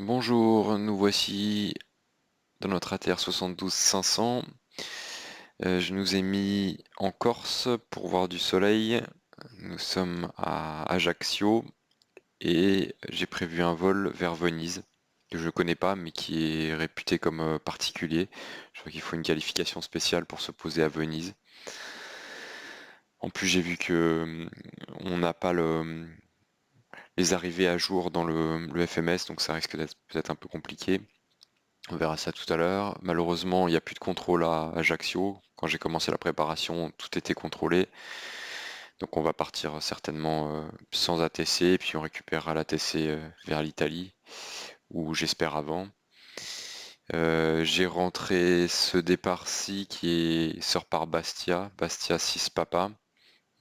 Bonjour, nous voici dans notre ATR 72 500. Je nous ai mis en Corse pour voir du soleil. Nous sommes à Ajaccio et j'ai prévu un vol vers Venise, que je ne connais pas mais qui est réputé comme particulier. Je crois qu'il faut une qualification spéciale pour se poser à Venise. En plus, j'ai vu que on n'a pas les arrivées à jour dans le FMS, donc ça risque d'être peut-être un peu compliqué. On verra ça tout à l'heure. Malheureusement, il n'y a plus de contrôle à Ajaccio. Quand j'ai commencé la préparation, tout était contrôlé. Donc on va partir certainement sans ATC, et puis on récupérera l'ATC vers l'Italie, ou j'espère avant. J'ai rentré ce départ-ci sort par Bastia, Bastia 6 Papa.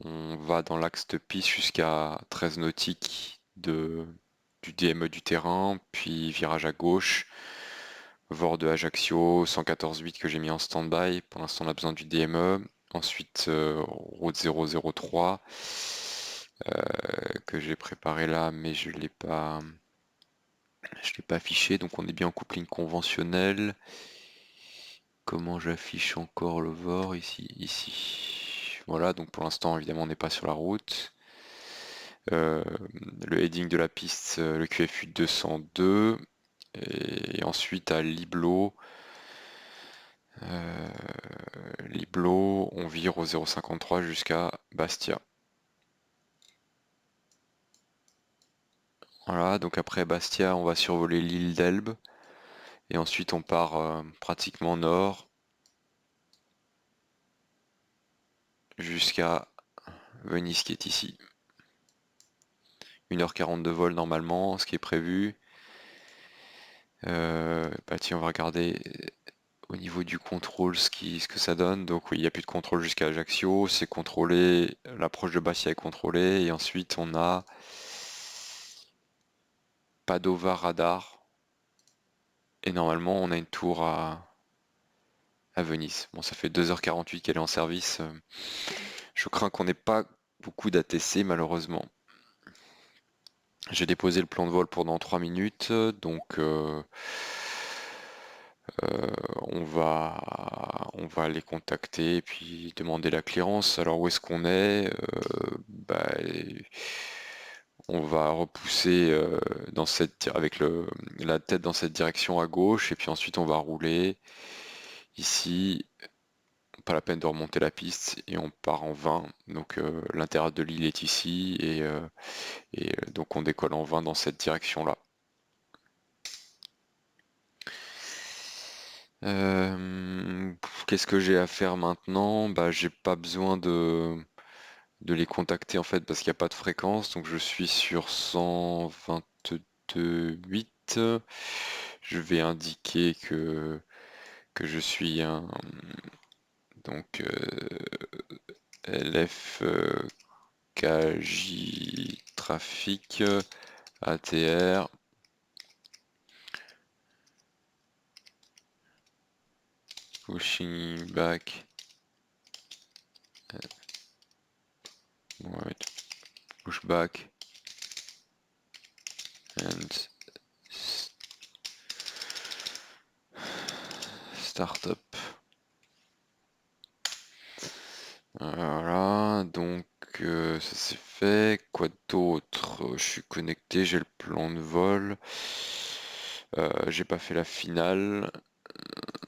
On va dans l'axe de piste jusqu'à 13 nautiques du DME du terrain, puis virage à gauche. VOR de Ajaccio, 114.8 que j'ai mis en stand-by. Pour l'instant, on a besoin du DME. Ensuite, route 003 que j'ai préparé là, mais je l'ai pas affiché. Donc, on est bien en coupling conventionnel. Comment j'affiche encore le VOR ici? Ici. Voilà, donc pour l'instant, évidemment, on n'est pas sur la route. Euh, le heading de la piste, le QFU 202. Et ensuite, à Liblo, on vire au 0,53 jusqu'à Bastia. Voilà, donc après Bastia, on va survoler l'île d'Elbe. Et ensuite, on part pratiquement nord jusqu'à Venise qui est ici. 1h40 de vol normalement, ce qui est prévu. Bah tiens, on va regarder au niveau du contrôle ce que ça donne. Donc oui, il n'y a plus de contrôle jusqu'à Ajaccio, c'est contrôlé, l'approche de Bastia est contrôlée, et ensuite on a Padova radar, et normalement on a une tour à Venise. Bon, ça fait 2h48 qu'elle est en service. Je crains qu'on n'ait pas beaucoup d'ATC malheureusement. J'ai déposé le plan de vol pendant 3 minutes, donc on va les contacter et puis demander la clearance. Alors où est-ce qu'on est? Bah, on va repousser avec la tête dans cette direction à gauche et puis ensuite on va rouler ici. Pas la peine de remonter la piste et on part en 20. Donc l'intérieur de l'île est ici et donc on décolle en 20 dans cette direction-là. Qu'est-ce que j'ai à faire maintenant? Bah j'ai pas besoin de les contacter en fait parce qu'il n'y a pas de fréquence. Donc je suis sur 122.8. Je vais indiquer que je suis un donc LF KJ Trafic ATR. Pushing back. Ouais, push back. And startup. Voilà, donc ça c'est fait. Quoi d'autre? Je suis connecté, j'ai le plan de vol. J'ai pas fait la finale.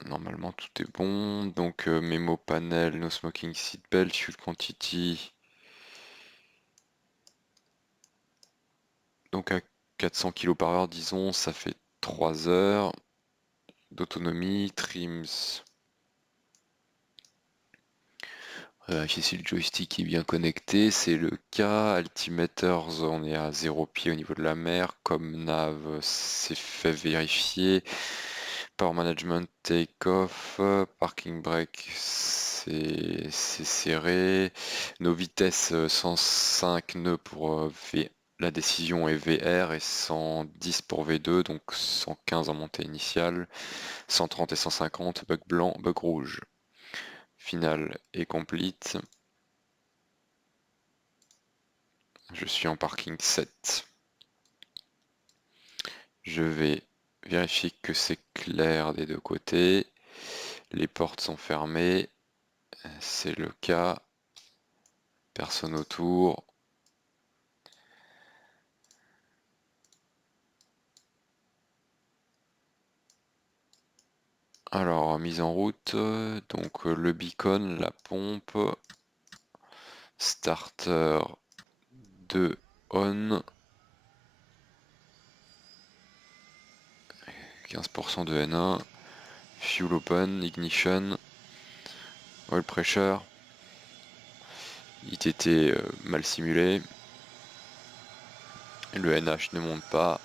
Normalement tout est bon. Donc mémo panel, no smoking seatbelt, fuel quantity. Donc à 400 km par heure, disons, ça fait 3 heures d'autonomie. Trims. Vérifier si le joystick est bien connecté, c'est le cas. Altimeters, on est à 0 pied au niveau de la mer. Comme nav, c'est fait vérifier. Power management, take-off. Parking brake, c'est serré. Nos vitesses, 105 nœuds pour la décision est VR et 110 pour V2, donc 115 en montée initiale. 130 et 150, bug blanc, bug rouge. Finale est complete. Je suis en parking 7. Je vais vérifier que c'est clair des deux côtés. Les portes sont fermées. C'est le cas. Personne autour. Alors, mise en route. Donc, le beacon, la pompe. Starter 2 on. 15% de N1. Fuel open, ignition. Oil pressure. ITT mal simulé. Le NH ne monte pas.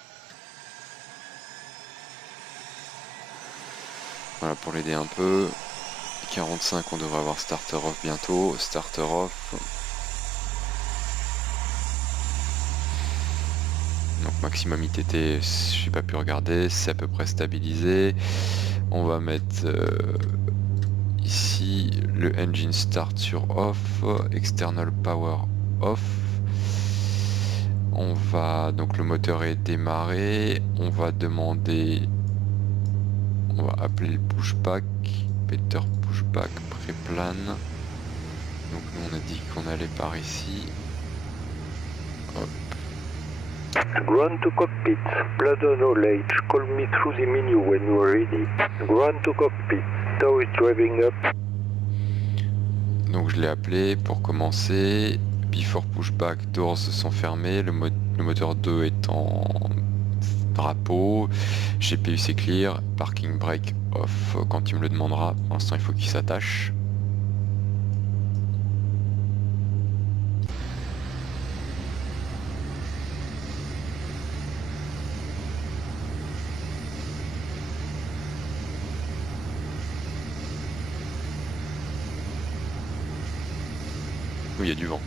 Voilà pour l'aider un peu. 45, on devrait avoir starter off bientôt. Starter off. Donc maximum ITT, j'ai pas pu regarder, c'est à peu près stabilisé. On va mettre ici le engine start sur off, external power off. On va donc le moteur est démarré. On va demander, on va appeler le pushback, better pushback pré-plan. Donc nous on a dit qu'on allait par ici. Hop. Ground to cockpit. Blood on knowledge. Call me through the menu when you are ready. Ground to cockpit. Tow is driving up. Donc je l'ai appelé pour commencer. Before pushback, doors sont fermés. Le moteur 2 est en drapeau. GPU c'est clear. Parking brake off quand tu me le demanderas. Pour l'instant il faut qu'il s'attache. Oui, il y a du vent.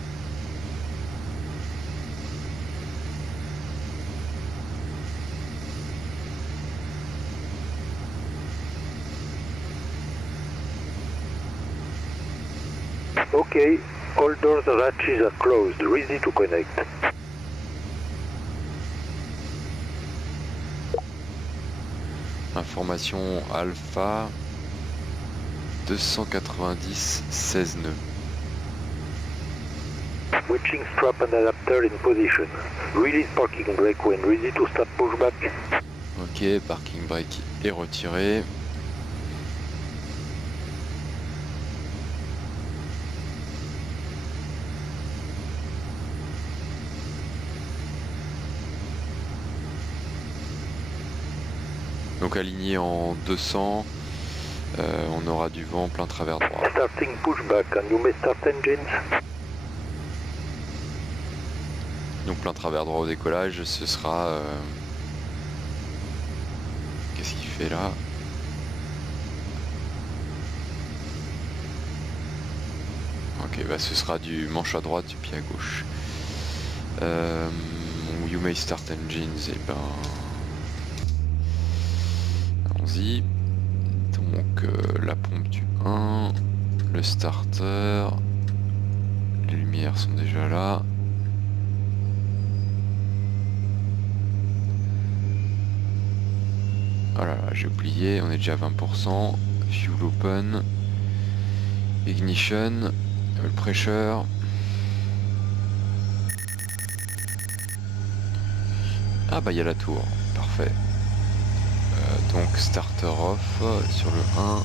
Okay, all doors and hatches are closed. Ready to connect. Information alpha 290 16 nœuds. Switching strap and adapter in position. Release parking brake when ready to start pushback. Ok, parking brake est retiré. Donc aligné en 200, on aura du vent plein travers droit. Starting pushback and you may start engines. Donc plein travers droit au décollage, ce sera... Qu'est-ce qu'il fait là? Ok, bah ce sera du manche à droite, du pied à gauche. You may start engines, et ben... Allons-y. Donc la pompe du 1, le starter, les lumières sont déjà là. Oh là là, j'ai oublié, on est déjà à 20%. Fuel open. Ignition. Oil pressure. Ah bah il y a la tour, parfait. Donc starter off sur le 1.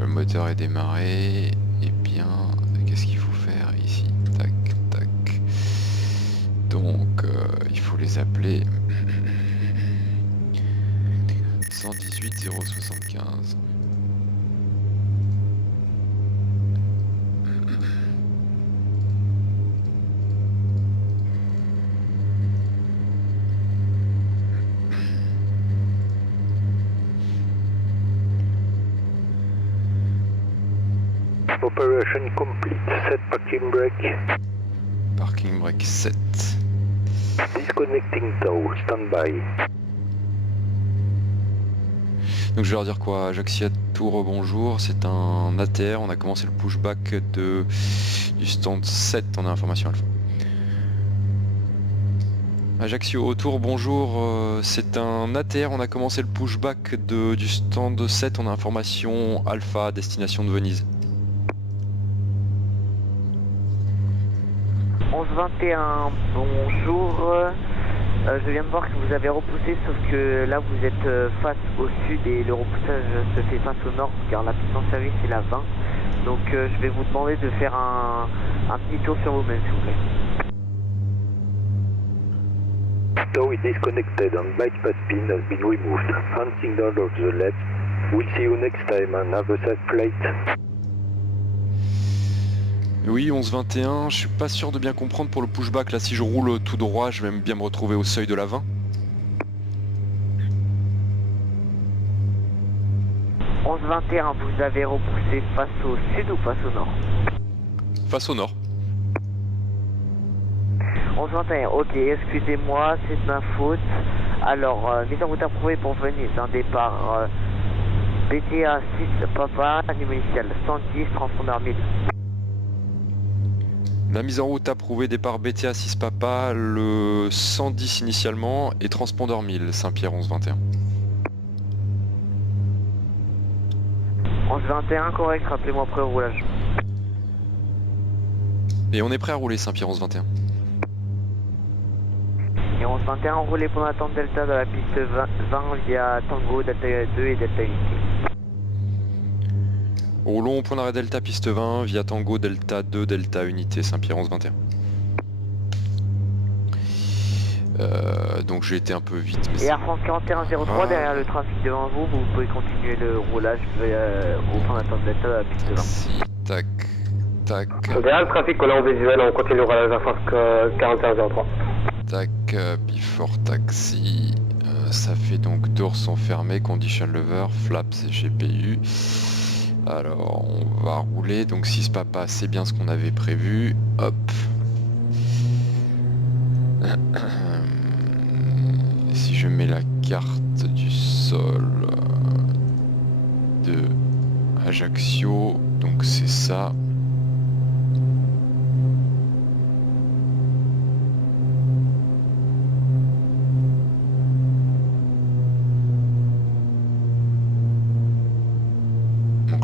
Le moteur est démarré. Et bien, qu'est-ce qu'il faut faire ici? Tac, tac. Donc, il faut les appeler. 118 075. Operation complete. Set parking brake. Parking brake 7. Disconnecting tow. Stand by. Donc je vais leur dire quoi? Ajaccio Tour, bonjour, c'est un ATR, on a commencé le pushback du stand 7, on a information alpha. Ajaccio autour, bonjour, c'est un ATR, on a commencé le pushback du stand 7, on a information alpha, destination de Venise. 11-21, bonjour. Je viens de voir que vous avez repoussé, sauf que là vous êtes face au sud et le repoussage se fait face au nord car la piste en service est la 20. Donc je vais vous demander de faire un petit tour sur vous-même s'il vous plaît. Tow is disconnected and bypass pin has been removed. Hand signal of the left. We'll see you next time and have a safe flight. Oui, 11-21, je suis pas sûr de bien comprendre pour le pushback, là si je roule tout droit, je vais bien me retrouver au seuil de la 20. 11-21, vous avez repoussé face au sud ou face au nord? Face au nord. 11-21, ok, excusez-moi, c'est de ma faute. Alors, mise en route approuvée pour Venise, un départ BTA 6 Papa, niveau initial 110, transpondeur 1000. La mise en route approuvée, départ BTA 6 Papa, le 110 initialement et transpondeur 1000, Saint-Pierre 11-21. 11-21, correct, rappelez-moi après le roulage. Et on est prêt à rouler Saint-Pierre 11-21. Et 11-21, roulez pour l'attente Delta de la piste 20 via Tango, Delta 2 et Delta Unity. Roulons point d'arrêt Delta piste 20 via Tango, Delta 2, Delta Unité, Saint-Pierre 11-21. Donc j'ai été un peu vite. Mais et Air France 4103 derrière le trafic devant vous, vous pouvez continuer le roulage au point d'attente Delta de la piste 20. Si, tac, tac. Derrière le trafic, on est en visuel, on continue le roulage Air France 4103. Tac, before taxi. Ça fait donc doors sont fermés, condition lever, flaps et GPU. Alors on va rouler, donc 6 Papa c'est bien ce qu'on avait prévu, hop. Si je mets la carte du sol de Ajaccio, donc c'est ça.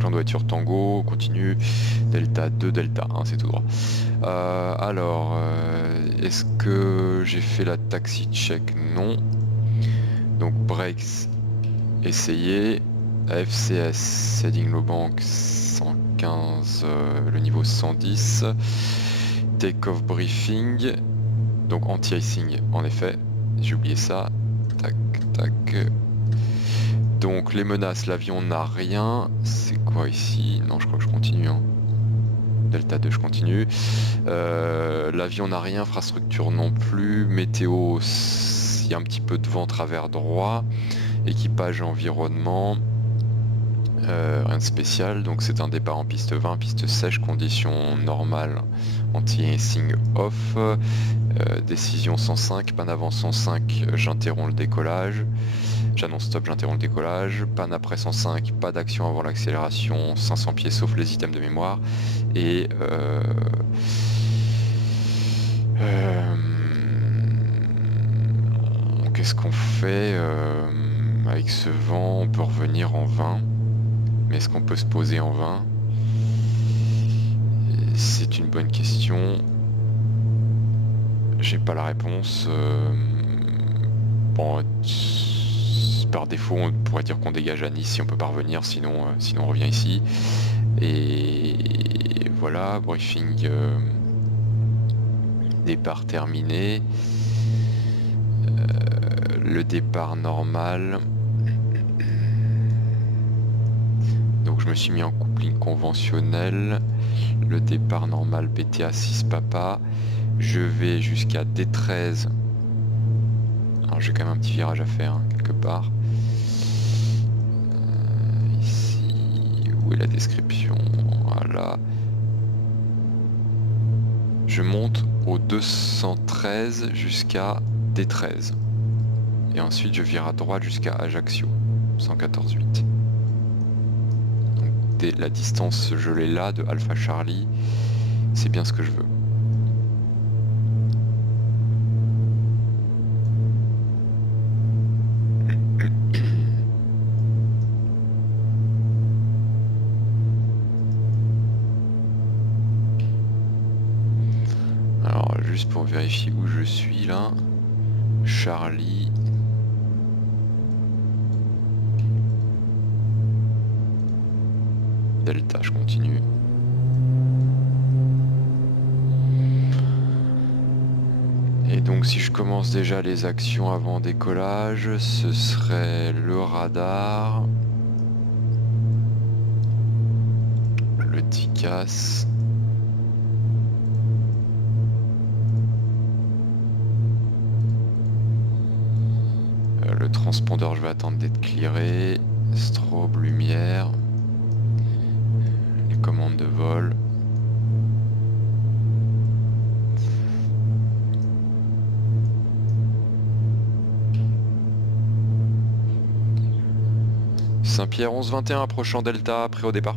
On doit être sur Tango, on continue, Delta 2, Delta 1, c'est tout droit. Est-ce que j'ai fait la taxi check? Non. Donc brakes, essayé. FCS, heading low bank 115, le niveau 110. Take-off briefing, donc anti-icing en effet, j'ai oublié ça. Tac, tac. Donc les menaces, l'avion n'a rien. C'est quoi ici? Non, je crois que je continue. Hein. Delta 2, je continue. L'avion n'a rien, infrastructure non plus. Météo, il y a un petit peu de vent travers droit. Équipage environnement. Rien de spécial. Donc c'est un départ en piste 20, piste sèche, conditions normales. Anti-icing off. Décision 105, panne avant 105, j'interromps le décollage. J'annonce stop, j'interromps le décollage. Panne après 105, pas d'action avant l'accélération, 500 pieds sauf les items de mémoire. Et qu'est-ce qu'on fait avec ce vent? On peut revenir en 20. Mais est-ce qu'on peut se poser en 20? C'est une bonne question. J'ai pas la réponse. Bon, par défaut, on pourrait dire qu'on dégage à Nice si on peut pas revenir, sinon on revient ici. Et voilà, briefing, départ terminé. Le départ normal. Donc je me suis mis en coupling conventionnel. Le départ normal BTA 6 Papa. Je vais jusqu'à D13. Alors j'ai quand même un petit virage à faire hein, quelque part. Ici, où est la description? Voilà. Je monte au 213 jusqu'à D13. Et ensuite je vire à droite jusqu'à Ajaccio. 114,8. Donc la distance, je l'ai là de Alpha Charlie. C'est bien ce que je veux. Alors, juste pour vérifier où je suis là. Charlie. Delta, je continue. Et donc si je commence déjà les actions avant décollage, ce serait le radar, le TICAS, le transpondeur, je vais attendre d'être clearé, strobe, lumière, les commandes de vol. Saint-Pierre 11-21 approchant Delta, prêt au départ.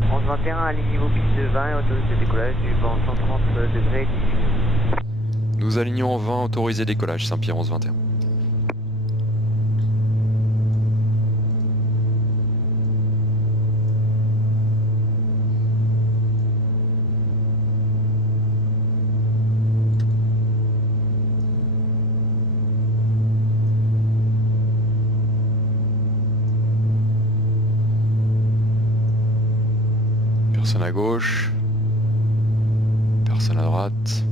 11-21 alignez vos pistes de 20 et autorisé décollage du vent 130 degrés 18. Nous alignons en 20, autorisé décollage, Saint-Pierre 11-21. Personne à gauche, personne à droite.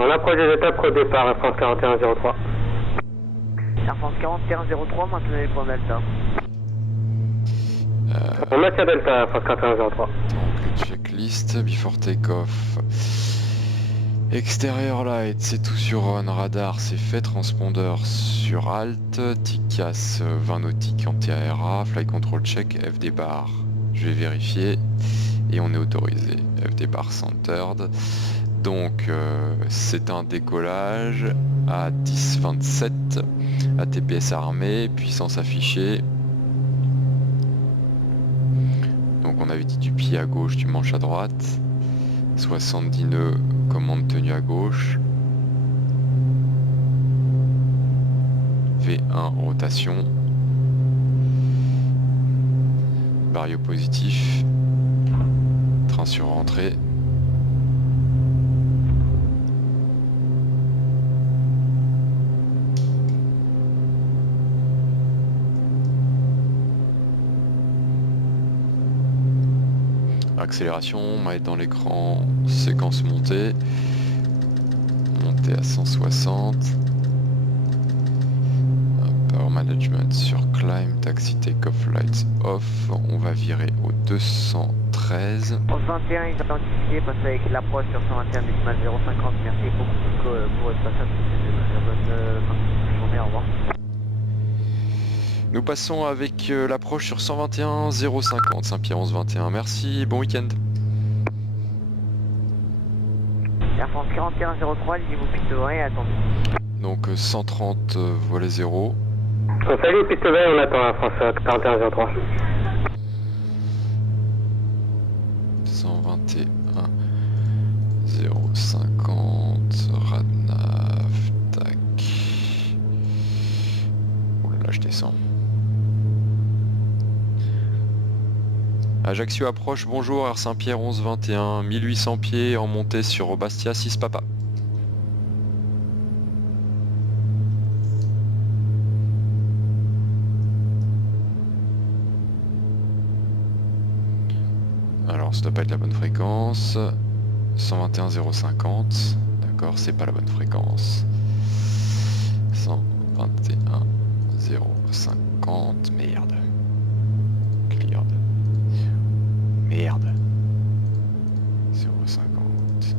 On approche des étapes au départ, Air France 4103. Air France 4103, maintenez les points Delta. On maintient Delta, Air France 4103. Donc checklist, before take-off. Extérieur light, c'est tout sur on, radar c'est fait, transpondeur sur alt, TICAS 20 nautiques anti-ARA, flight control check, FD bar. Je vais vérifier et on est autorisé, FD bar centered. Donc c'est un décollage à 10-27, ATPS armé, puissance affichée. Donc on avait dit du pied à gauche, du manche à droite. 70 nœuds, commande tenue à gauche. V1 rotation. Vario positif. Train sur rentrée. Accélération, on va être dans l'écran, séquence montée. Montée à 160. Power management sur climb, taxi take-off lights off. On va virer au 213. 11-21 identifié, passez avec l'approche sur 121,050. Merci beaucoup pour votre passage. Bonne journée, au revoir. Nous passons avec l'approche sur 121,050, Saint-Pierre 11-21. Merci, bon week-end. Air France 4103, lignez vos pistes de 20 et attendez. Donc 130 volet 0. Salut, piste 20, on attend Air France 4103. 121,050, radnav, tac. Ouh là là, je descends. Ajaccio approche, bonjour, Air Saint-Pierre 11-21, 1800 pieds en montée sur Bastia 6 Papa. Alors ça doit pas être la bonne fréquence. 121,050, d'accord, c'est pas la bonne fréquence. 121,050, merde. Cleared. Merde. 0,50.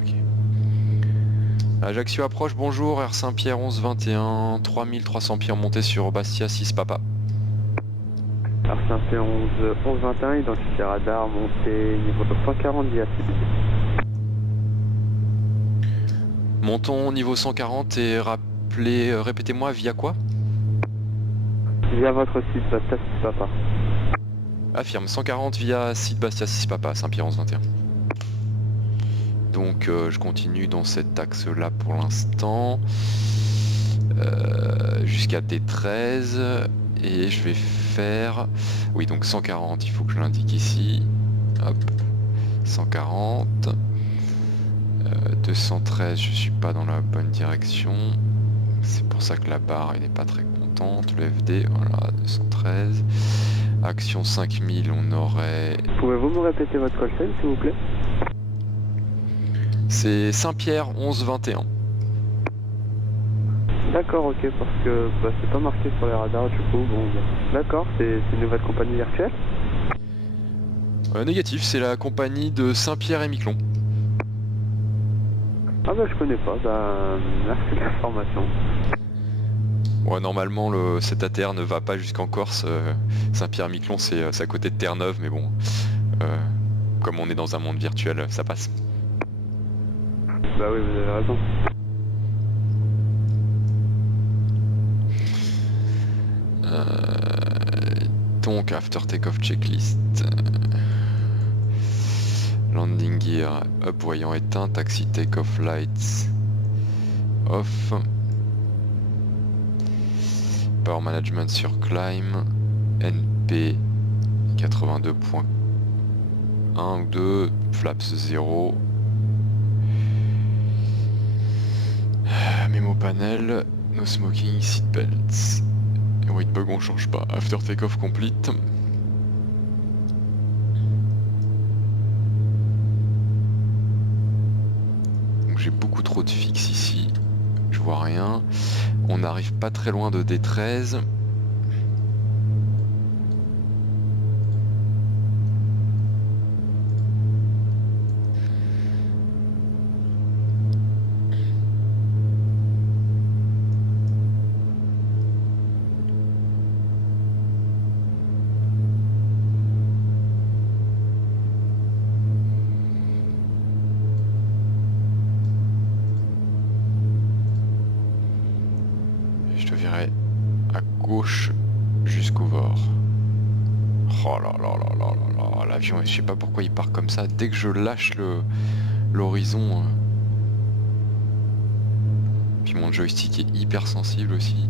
Ok. Ajaccio approche, bonjour, Air Saint-Pierre 11-21, 3300 pieds en montée sur Bastia 6 Papa. Air Saint-Pierre 11-21, identifié radar, montée niveau 140 via 6. Montons au niveau 140 et répétez-moi via quoi? Via votre site, Bastia 6 Papa. Affirme, 140 via site Bastia 6 Papa, Saint-Pierre 11-21. Donc je continue dans cet axe-là pour l'instant. Jusqu'à D13. Et je vais faire... Oui, donc 140, il faut que je l'indique ici. Hop. 140. 213, je suis pas dans la bonne direction. C'est pour ça que la barre elle n'est pas très contente. Le FD, voilà, 213. Action 5000, on aurait... Pouvez-vous me répéter votre call sign, s'il vous plaît? C'est Saint-Pierre 11-21. D'accord, ok, parce que c'est pas marqué sur les radars, du coup, bon, d'accord, c'est une nouvelle compagnie virtuelle? Négatif, c'est la compagnie de Saint-Pierre et Miquelon. Ah bah je connais pas, merci de l'information. Ouais, normalement cet ATR ne va pas jusqu'en Corse. Saint-Pierre-Miquelon c'est à côté de Terre-Neuve, mais bon, comme on est dans un monde virtuel, ça passe. Bah oui, vous avez raison. Donc after takeoff checklist. Landing gear up voyant éteint, taxi takeoff lights off. Power management sur climb, NP 82.1 ou 2, flaps 0. Memo panel, no smoking, seatbelts. Et white bug on change pas. After takeoff complete. Donc j'ai beaucoup trop de fixes ici. Je vois rien. On n'arrive pas très loin de D13. Je te verrai à gauche jusqu'au Vort. Oh là là là là là là, l'avion, je sais pas pourquoi il part comme ça. Dès que je lâche l'horizon, puis mon joystick est hyper sensible aussi.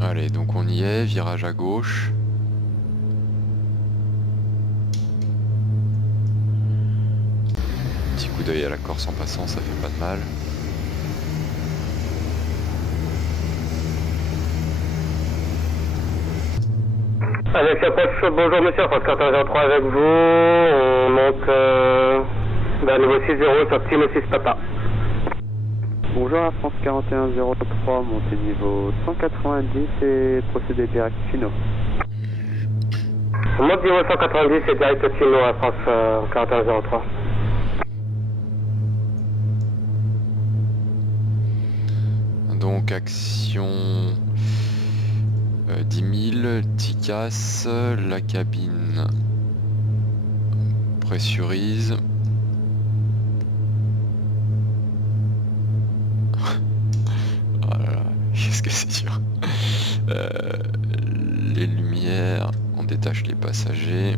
Allez, donc on y est, virage à gauche. Petit coup d'œil à la Corse en passant, ça fait pas de mal. Avec approche, bonjour monsieur, France 1403 avec vous, on monte vers niveau 6-0 sur Timo 6 Papa. Bonjour à France 4103, montez niveau 190 et procédez direct Fino. On monte niveau 190 et direct Timo à France 4103. Donc action 10 000, TICAS, la cabine pressurise. Oh là là, qu'est-ce que c'est dur. Les lumières, on détache les passagers.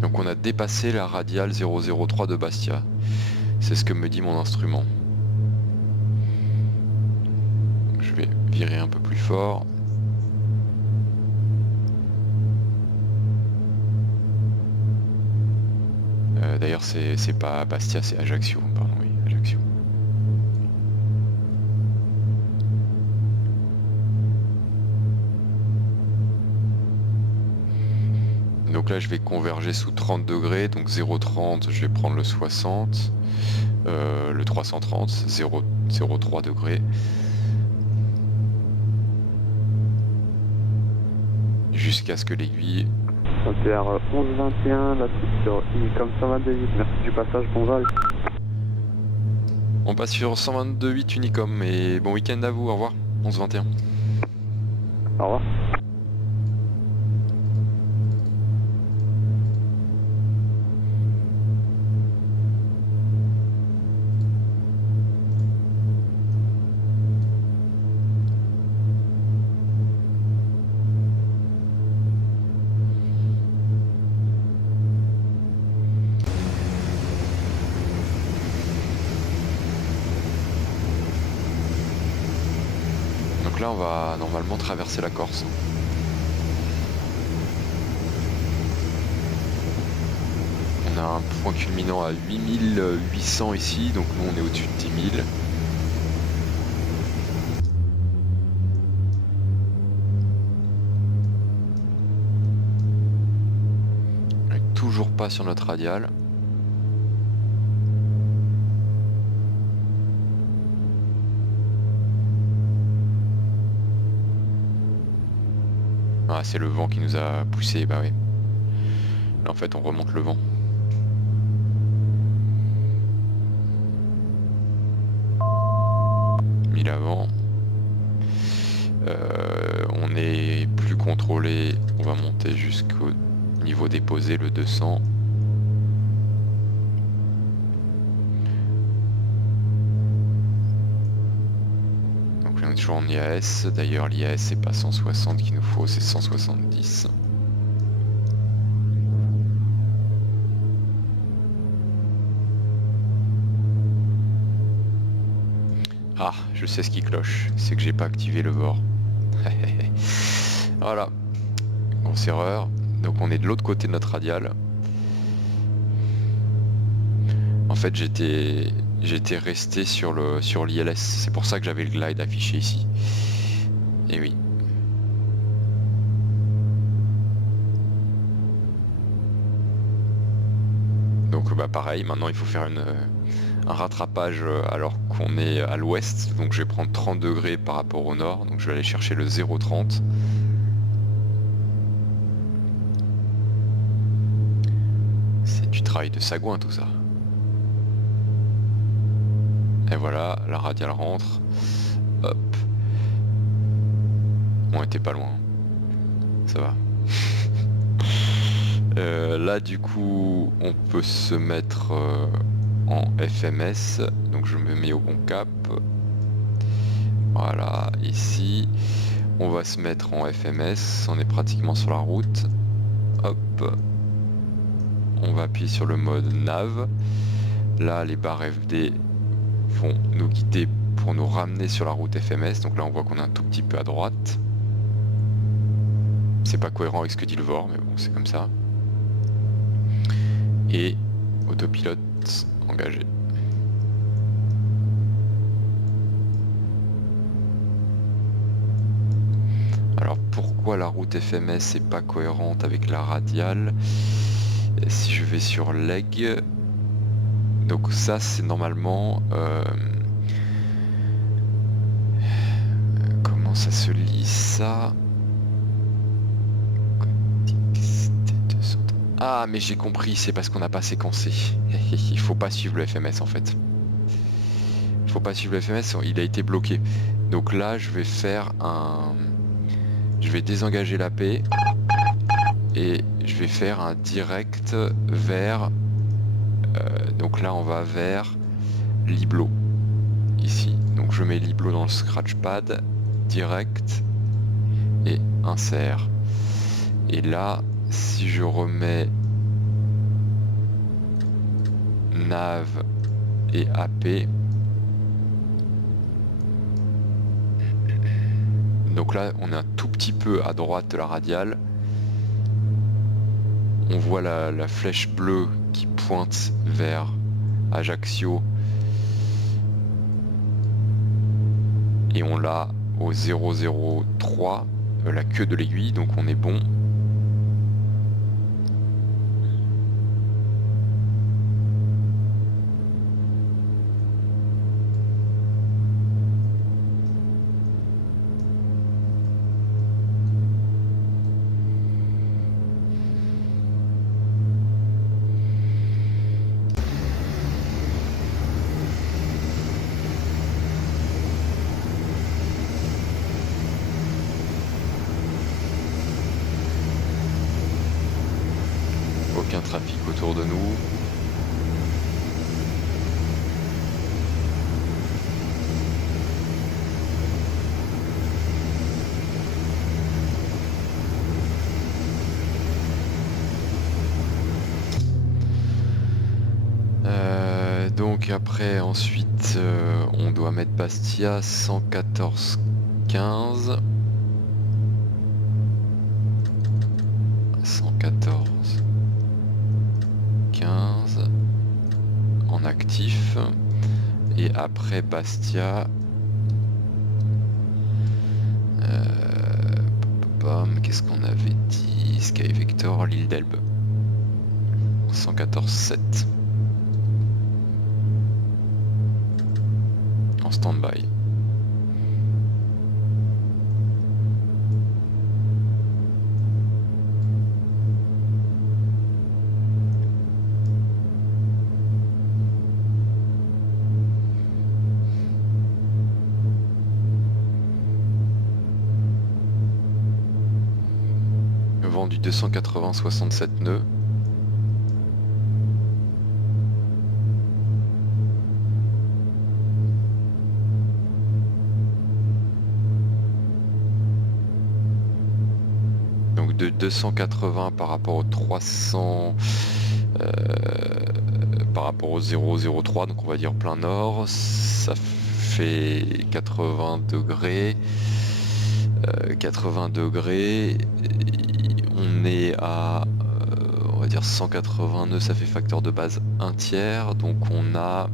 Donc on a dépassé la radiale 003 de Bastia. C'est ce que me dit mon instrument. Je vais virer un peu plus fort. D'ailleurs c'est pas Bastia, c'est Ajaccio. Pardon, oui, Ajaccio. Donc là je vais converger sous 30 degrés, donc 0,30 je vais prendre le 60, le 330, 0,03 degrés. Jusqu'à ce que l'aiguille OTR 1121, la suite sur Unicom 122.8, merci du passage, bon vol. On passe sur 122.8 Unicom et bon week-end à vous, au revoir, 11-21. Au revoir. Donc là on va normalement traverser la Corse. On a un point culminant à 8800 ici, donc nous on est au-dessus de 10 000. On n'est toujours pas sur notre radial. Ah, c'est le vent qui nous a poussé, bah oui. Là en fait on remonte le vent. Avant. On est plus contrôlé, on va monter jusqu'au niveau déposé, le 200. Donc là on est toujours en IAS, d'ailleurs l'IAS c'est pas 160 qu'il nous faut, c'est 170. Ah, je sais ce qui cloche, c'est que j'ai pas activé le VOR. Voilà, grosse erreur. Donc on est de l'autre côté de notre radial. En fait j'étais resté sur l'ILS, c'est pour ça que j'avais le glide affiché ici. Et oui. Donc bah pareil, maintenant il faut faire un rattrapage alors qu'on est à l'ouest, donc je vais prendre 30 degrés par rapport au nord, donc je vais aller chercher le 0,30. C'est du travail de sagouin tout ça. Et voilà, la radiale rentre. Hop. On était pas loin. Ça va. Là du coup on peut se mettre en FMS, donc je me mets au bon cap. Voilà, ici on va se mettre en FMS, on est pratiquement sur la route. Hop, on va appuyer sur le mode nav. Là les barres FD vont nous guider pour nous ramener sur la route FMS, donc là on voit qu'on est un tout petit peu à droite. C'est pas cohérent avec ce que dit le VOR, mais bon c'est comme ça. Et autopilote engagé. Alors pourquoi la route FMS n'est pas cohérente avec la radiale? Si je vais sur leg, donc ça c'est normalement comment ça se lit ça? Ah mais j'ai compris, c'est parce qu'on n'a pas séquencé. Il faut pas suivre le FMS en fait. Il faut pas suivre le FMS, il a été bloqué. Donc là je vais faire un... Je vais désengager l'AP et je vais faire un direct vers... donc là on va vers l'Iblo. Ici. Donc je mets l'Iblo dans le scratchpad, direct et insert. Et là... Si je remets nav et AP, donc là on est un tout petit peu à droite de la radiale. On voit la flèche bleue qui pointe vers Ajaccio et on l'a au 003, la queue de l'aiguille, donc on est bon. Donc après, ensuite, on doit mettre Bastia 114,15. 114,15 en actif. Et après Bastia, qu'est-ce qu'on avait dit? Sky Vector, l'île d'Elbe. 114,7 en stand-by. Vendu 280,67 nœuds. Donc de 280 par rapport aux 300, par rapport au 003, donc on va dire plein nord, ça fait 80 degrés. 80 degrés, on est à on va dire 180 nœuds, ça fait facteur de base 1 tiers, donc on a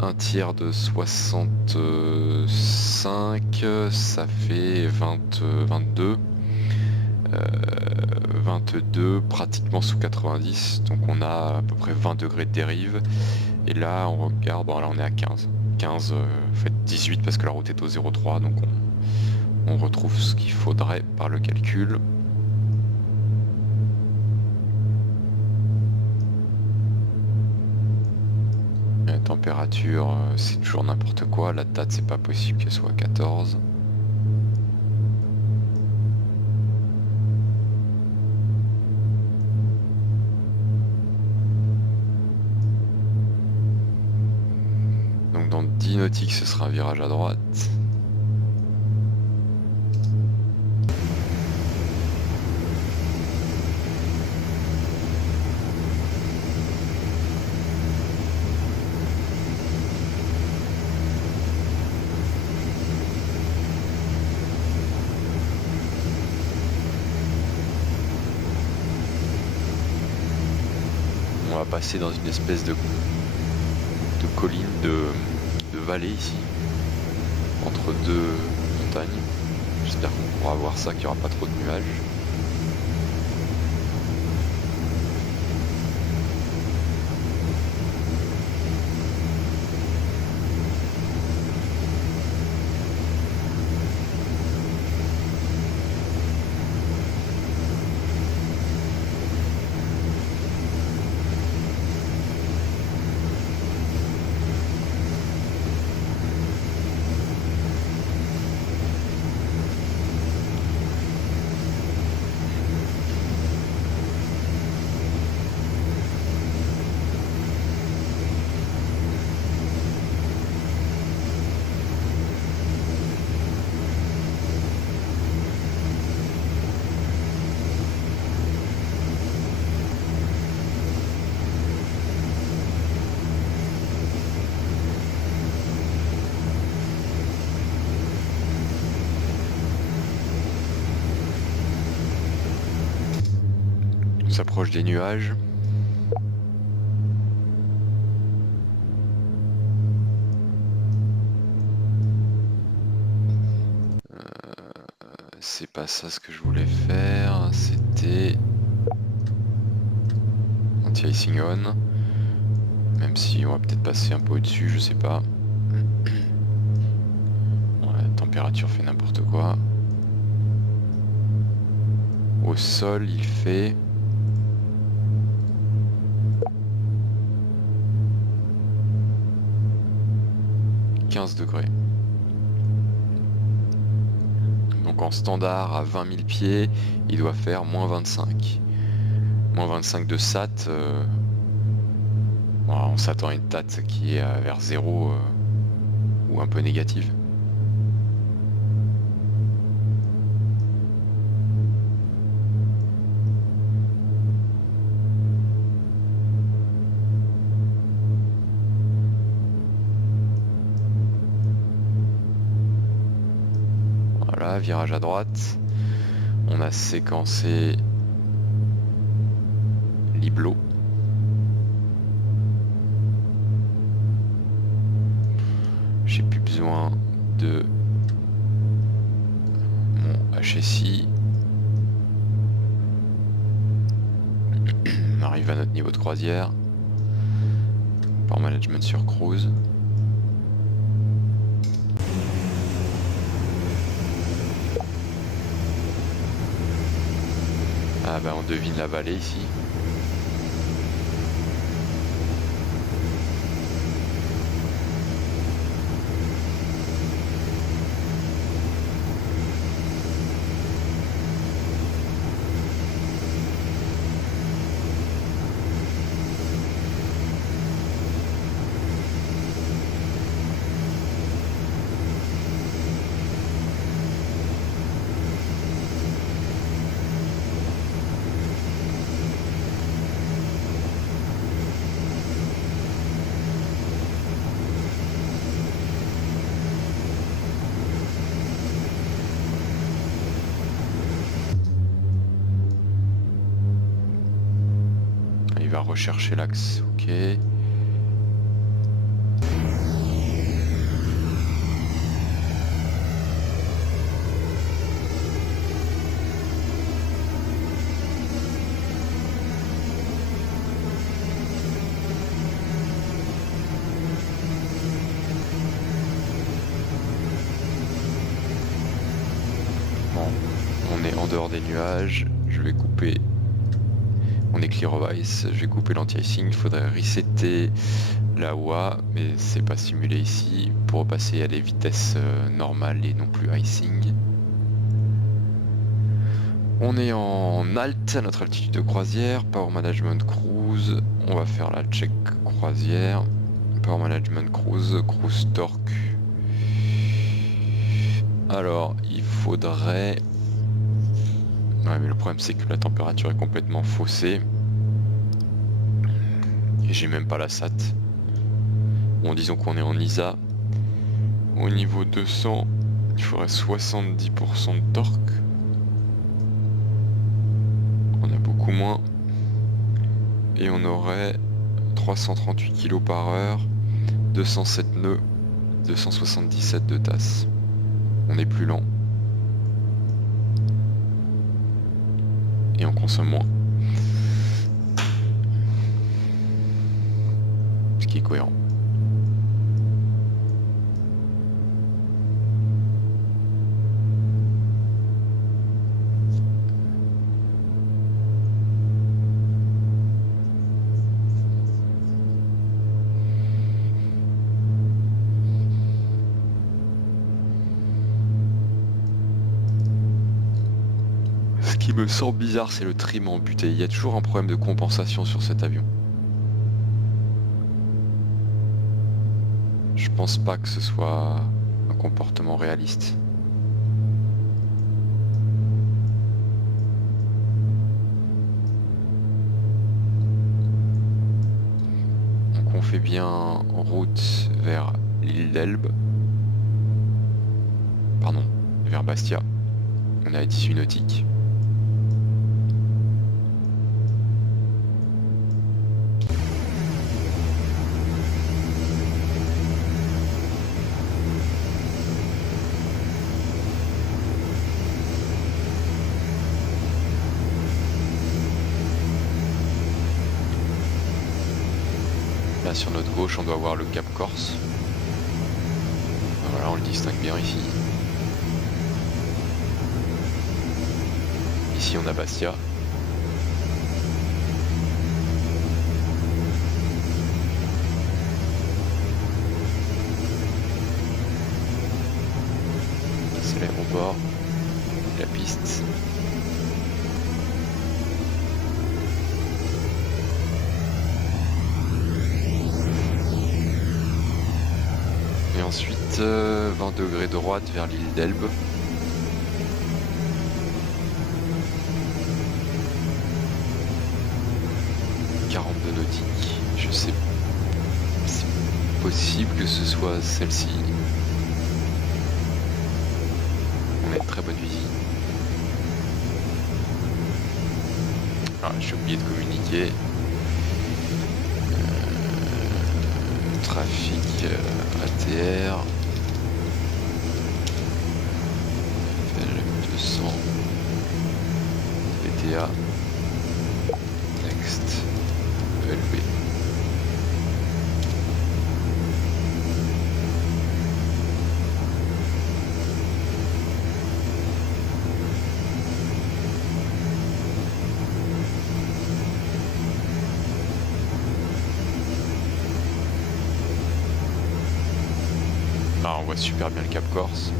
1 tiers de 65, ça fait 22, 22 pratiquement sous 90, donc on a à peu près 20 degrés de dérive, et là on regarde, bon là on est à 15, fait 18 parce que la route est au 0,3, donc on retrouve ce qu'il faudrait par le calcul. La température, c'est toujours n'importe quoi. La date, c'est pas possible qu'elle soit 14. Donc dans 10 nautiques, ce sera un virage à droite. On va passer dans une espèce de colline, de vallée ici, entre deux montagnes. J'espère qu'on pourra voir ça, qu'il n'y aura pas trop de nuages. On s'approche des nuages. C'est pas ça ce que je voulais faire, c'était anti-icing on, même si on va peut-être passer un peu au-dessus, je sais pas. Bon, la température fait n'importe quoi. Au sol, il fait 15 degrés. Donc en standard à 20 000 pieds, il doit faire moins 25. Moins 25 de SAT. Bon, on s'attend à une TAT qui est vers 0 ou un peu négative. Voilà, virage à droite. On a séquencé l'Iblo. J'ai plus besoin de mon HSI. On arrive à notre niveau de croisière. Power management sur cruise. Ah bah on devine la vallée ici. Il va rechercher l'axe, ok. Bon, on est en dehors des nuages, je vais couper. On est clear of ice, je vais couper l'anti-icing, il faudrait resetter la OA, mais c'est pas simulé ici, pour passer à des vitesses normales et non plus icing. On est en alt à notre altitude de croisière, Power Management Cruise, on va faire la check croisière, Power Management Cruise, Cruise Torque. Alors, il faudrait... Ouais, mais le problème c'est que la température est complètement faussée. Et j'ai même pas la SAT. Bon, disons qu'on est en ISA. Au niveau 200, il faudrait 70% de torque. On a beaucoup moins. Et on aurait 338 kg par heure, 207 nœuds, 277 de tasse. On est plus lent. Et on consomme moins. Ce qui est cohérent. Ce qui me semble bizarre, c'est le trim en butée. Il y a toujours un problème de compensation sur cet avion. Je pense pas que ce soit un comportement réaliste. Donc on fait bien en route vers l'île d'Elbe. Pardon, vers Bastia. On est à 18 nautiques. Là sur notre gauche on doit voir le Cap Corse. Voilà, on le distingue bien ici. Ici on a Bastia. C'est l'aéroport, la piste. Et ensuite 20 degrés droite vers l'île d'Elbe. Nautique, je sais, c'est possible que ce soit celle-ci. On a une très bonne visite. Ah, j'ai oublié de communiquer. Trafic ATR. FLM200. PTA. Next. ELB. Ah, on voit super bien le Cap Corse.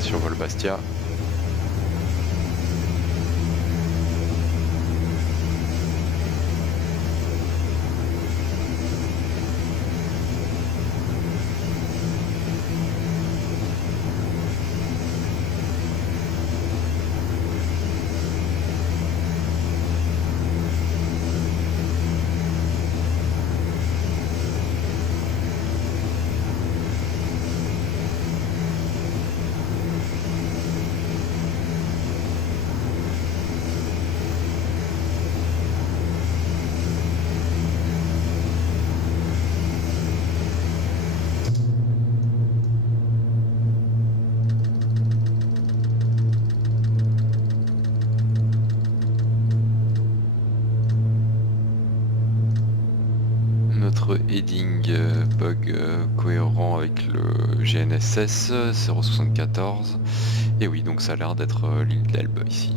Survol Bastia. Notre heading bug cohérent avec le GNSS 074. Et oui, donc ça a l'air d'être l'île d'Elbe ici.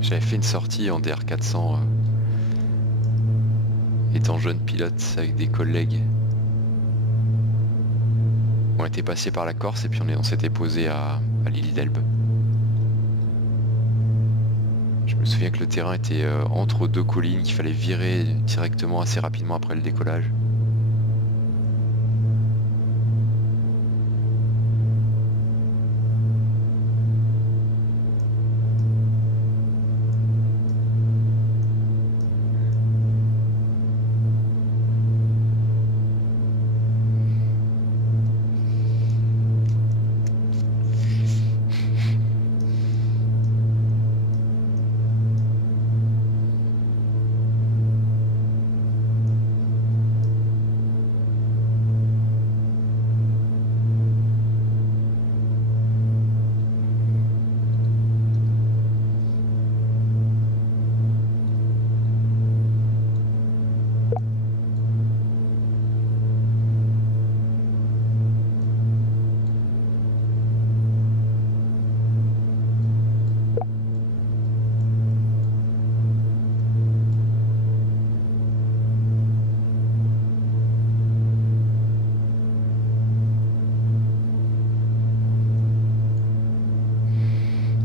J'avais fait une sortie en DR400 étant jeune pilote avec des collègues. On était passé par la Corse et puis on s'était posé à l'île d'Elbe. Je me souviens que le terrain était entre deux collines, qu'il fallait virer directement assez rapidement après le décollage.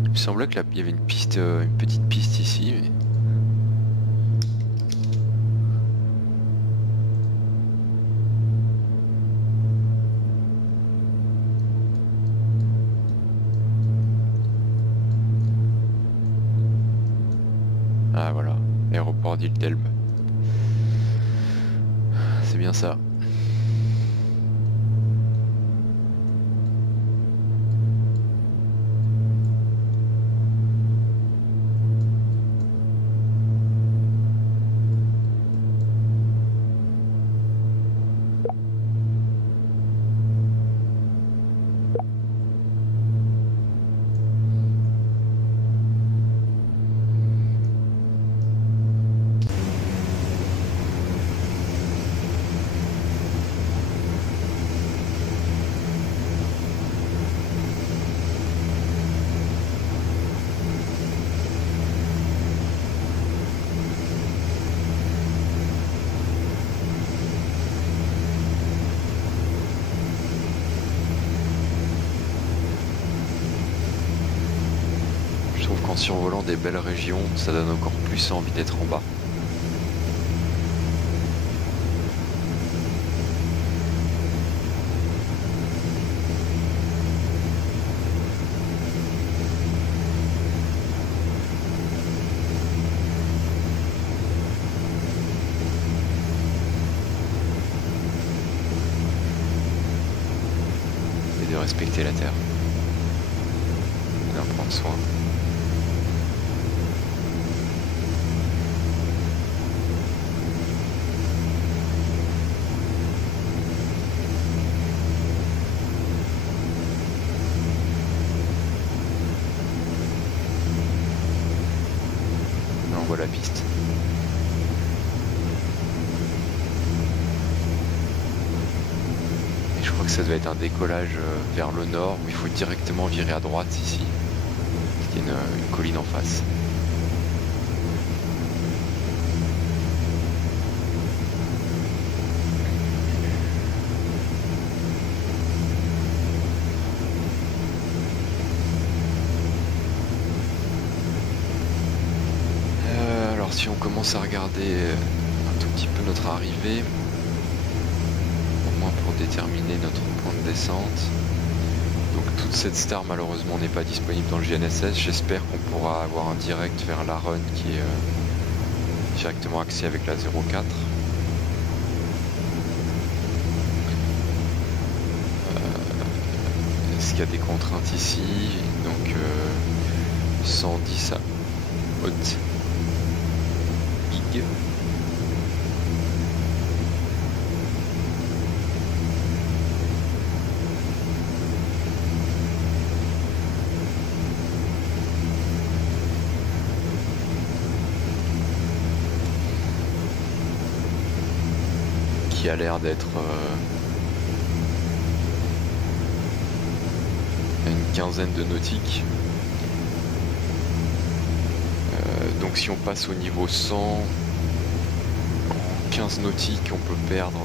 Il me semblait qu'il y avait une piste, une petite piste ici. Mais... Ah voilà, aéroport d'Île d'Elbe. C'est bien ça. qu'en survolant des belles régions, ça donne encore plus envie d'être en bas. Et de respecter la terre. Et d'en prendre soin. On voit la piste. Et je crois que ça doit être un décollage vers le nord où il faut directement virer à droite ici. Il y a une colline en face. Si on commence à regarder un tout petit peu notre arrivée, au moins pour déterminer notre point de descente. Donc toute cette star malheureusement n'est pas disponible dans le GNSS. J'espère qu'on pourra avoir un direct vers la run qui est directement axé avec la 04. Est-ce qu'il y a des contraintes ici? Donc 110 à haute gig. Qui a l'air d'être à une quinzaine de nautiques. Donc si on passe au niveau 100, 15 nautiques, on peut perdre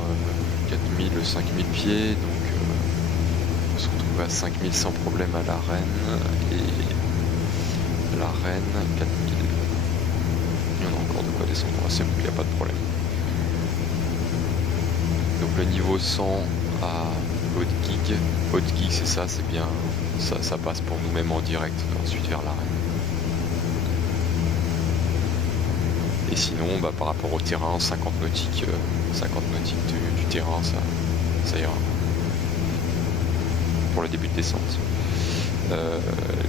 4000, 5000 pieds, donc on se retrouve à 5000 sans problème à la Reine, et la Reine 4000. Il y en a encore de quoi descendre à Semoule, il n'y a pas de problème. Donc le niveau 100 à haute gig c'est ça, c'est bien, ça passe pour nous-mêmes en direct, ensuite vers la Reine. Et sinon, par rapport au terrain, 50 nautiques du terrain, ça ira. Pour le début de descente.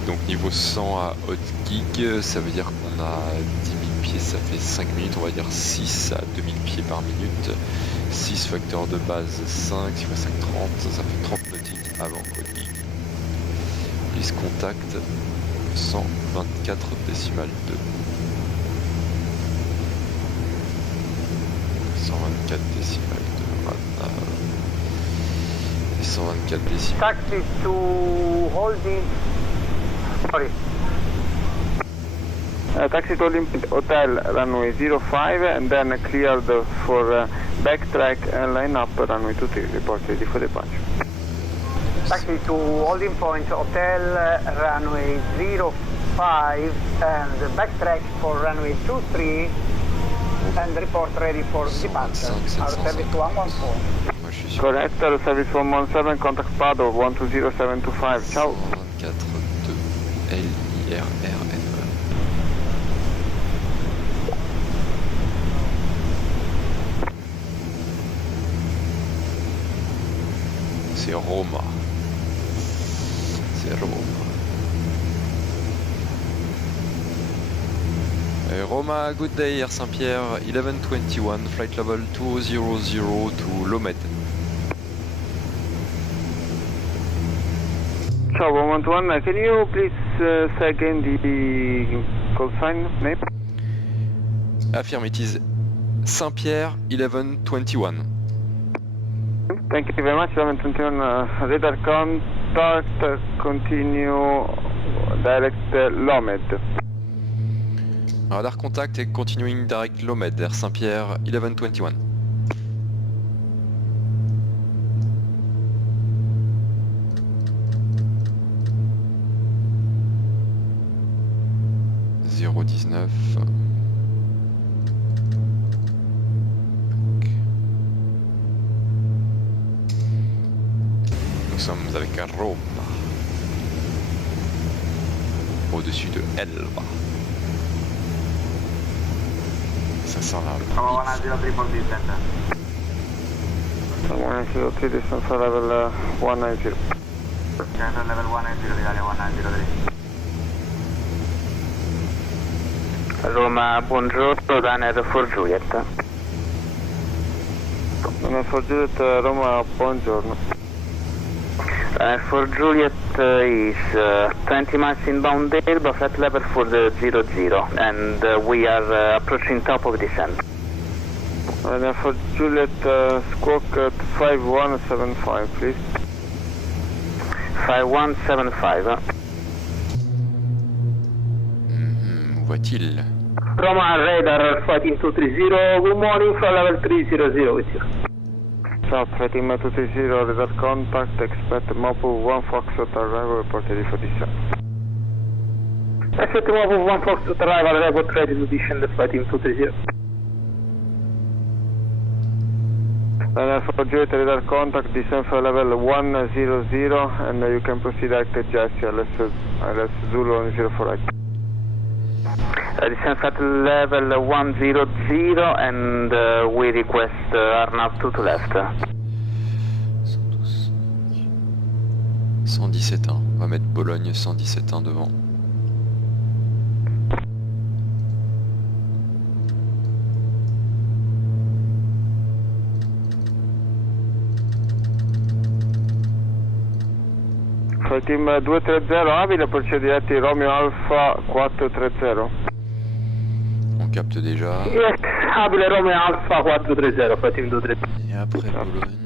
Donc niveau 100 à haute gig, ça veut dire qu'on a 10 000 pieds, ça fait 5 minutes, on va dire 6 à 2000 pieds par minute. 6 facteurs de base 5, 6 fois 5, 30, ça fait 30 nautiques avant haute gig. Please contact 124 décimales 2. 124 décimales de radar et 124 décimales. Taxi to holding. Sorry. Taxi to Olympic Hotel runway 05 and then cleared for backtrack and line up runway 23. Report ready for departure. Taxi to holding point hotel runway 05 and backtrack for runway 23. And report ready for departure. Our service 114. Correct, our service 117, contact pad of 120725. Ciao. 124 2 LIRRNE. C'est Roma. C'est Roma. Roma, good day, Air Saint-Pierre, 1121, flight level 200 to Lomed. Ciao, 121, can you please say again the call sign name? Affirm, it is Saint-Pierre, 1121. Thank you very much, 1121, radar contact, continue direct Lomed. Radar contact et continuing direct Lomed, Air Saint-Pierre, 1121. Nous sommes avec Roma. Au-dessus de Elba. Ça sent la Roma 103 for descent. Roma 103 distance for level 190. Center level 190, Italia 193. Roma, buongiorno, Daniel for Juliet. Daniel for Juliet, Roma, buongiorno. Daniel for Juliet is 20 miles inbound Elba, flight level for the 00, and we are approaching top of descent. Daniel for Juliet, squawk at 5175, please. 5175. Où va-t-il? Roma radar fighting 230, good morning from level 300 with you. South fighting 230, radar contact, expect Mopu 1 Foxtrot arrival, report ready for descent. Expect Mopu 1 Foxtrot arrival, report ready to descend, fighting 230. And for Juliet, radar contact, descent for level 100, and you can proceed direct to Jesse, LS Zulu 104. Descent at level 100 and we request Arnav 2 to left. 117.1. On va mettre Bologne 117.1 devant. Flight Team 230, abile, procede diretti Romeo Alpha 430. On capte déjà. Yes, abile Romeo Alpha 430, Flight Team 230. Et après Bologne.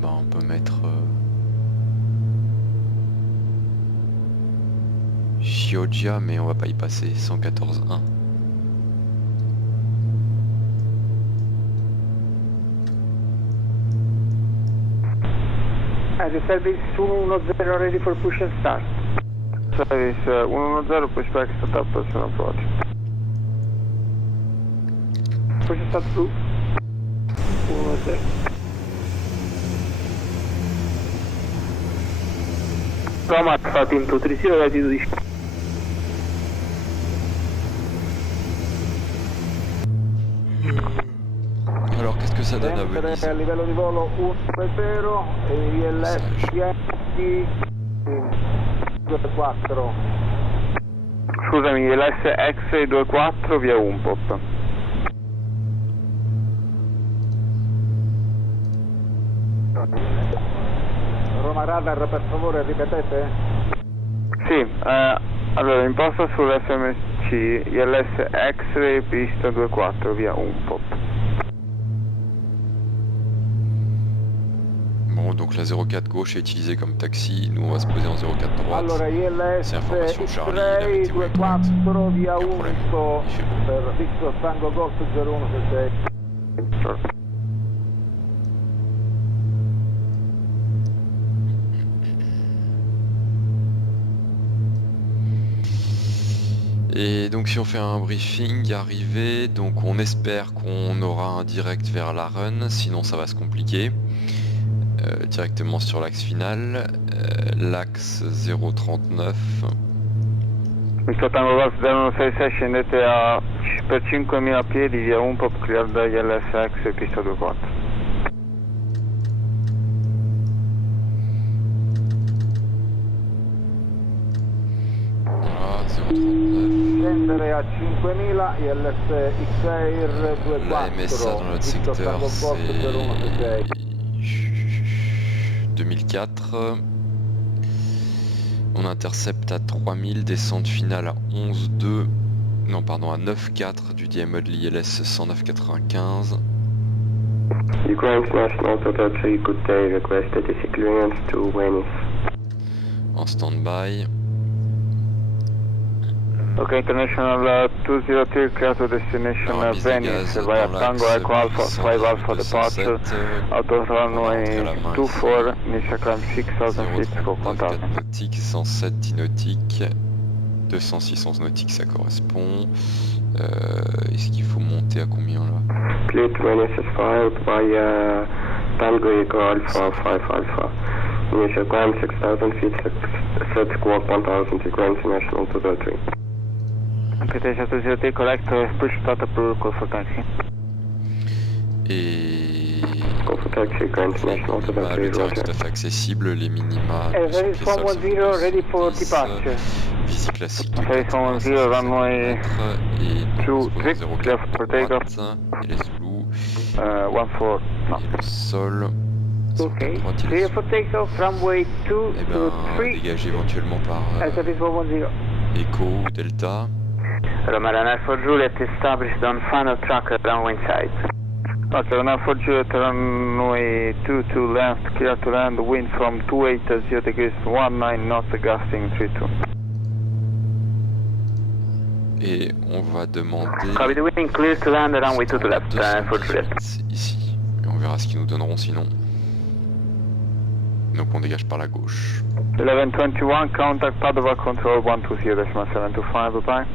Bah on peut mettre Chioggia, mais on va pas y passer. 114.1. The service 110 ready for push and start. Service 110, pushback setup, person approach. Push and start through. 110. Roma Alpha Team 230 ready to descend. Alors qu'est-ce que ça donne à Venise? A livello di volo 1-0 e ILS 24. Scusami, ILS X24 via Umpop. Roma Radar, per favore, ripetete? Sì, allora imposta sull'SMC ILS X-Ray pista 24 via Umpop. Bon, donc la 04 gauche est utilisée comme taxi, nous on va se poser en 04 droite. Allora, ILS C'est information Charlie, la X-Ray météo est correcte. 24 via Aucun problème. Unto Il fait beau. per Victor Tango Golf 0166. Et donc si on fait un briefing arrivé, donc on espère qu'on aura un direct vers la run, sinon ça va se compliquer. Directement sur l'axe final, l'axe 039. Victor Tango Golf 0166, scendete per 5.000 piedi via Umpop, clear da ILS X pista 24. Voilà, 039. Scendere a 5.000, ILS X-Air La MSA dans 24, notre Victor secteur, Tango Golf c'est 0166. 2004. On intercepte à 3000, descente finale à 11.2, non pardon à 9.4 du DME de l'ILS 109.95. Ukraine National Total 3, good day, request static clearance to Venice. En stand-by. Ok, International 203, clear to destination Remise de Venice gaz via dans Tango l'axe Echo Alpha 5 Alpha 207, departure, out of runway on va rentrer 24, initial climb 6000 feet, go 039 contact. 4 nautiques, 107 10 nautiques, 206 11 nautiques ça correspond. Et Est-ce qu'il faut monter à combien là? Plate Venice is filed by Tango Eco Alpha 5 Alpha. Initial climb 6,000 feet, set squawk 1,000, sequence national 203. Imputation 203, correct, push start approval, call for taxi. Et Call for taxi, current national le 203, terrain est roger. tout à fait accessible, les minima. Service 110, ready for departure. Visite classique. Service 110, runway et 2, clear for takeoff. Et les Zulu. 14, no. Et le sol. Okay. Sur le Clear for takeoff, runway 2 et to 3. dégagé éventuellement par Service 110. Echo ou Delta. Romero 4 Juliet established on final track runway inside. Okay, Runway 4 Juliet, runway 2 to left, clear to land, wind from 28 degrees, 19 knots, gusting 32. Et on va demander Copy the wind, clear to land, runway 2 to left, 4 Juliet. ici. Et on verra ce qu'ils nous donneront sinon. Donc on dégage par la gauche. 1121, contact Padova Control 120.725, bye-bye.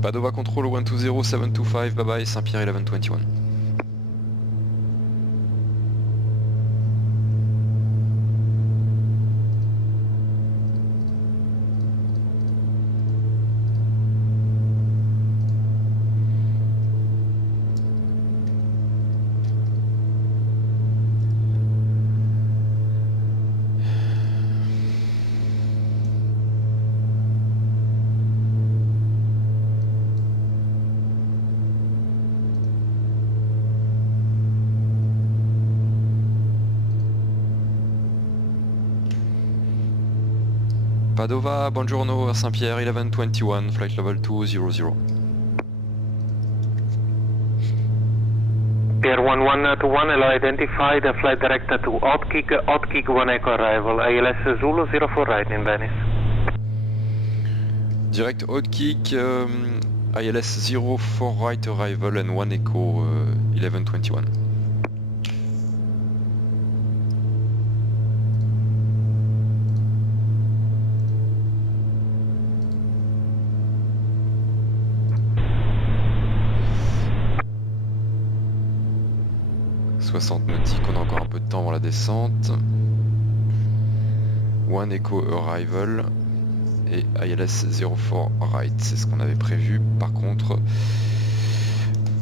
Padova Control 120.725, bye bye, Saint-Pierre 1121. Padova, buongiorno, Saint-Pierre 1121, flight level 200. Pier 1121, hello, identified, flight directed to Otkik 1 Echo arrival, ILS Zulu 04 right in Venice. Direct Outkick, ILS 04 right arrival and 1 Echo 1121. Nautique, on a encore un peu de temps avant la descente. One Echo Arrival et ILS 04 Right, c'est ce qu'on avait prévu. Par contre,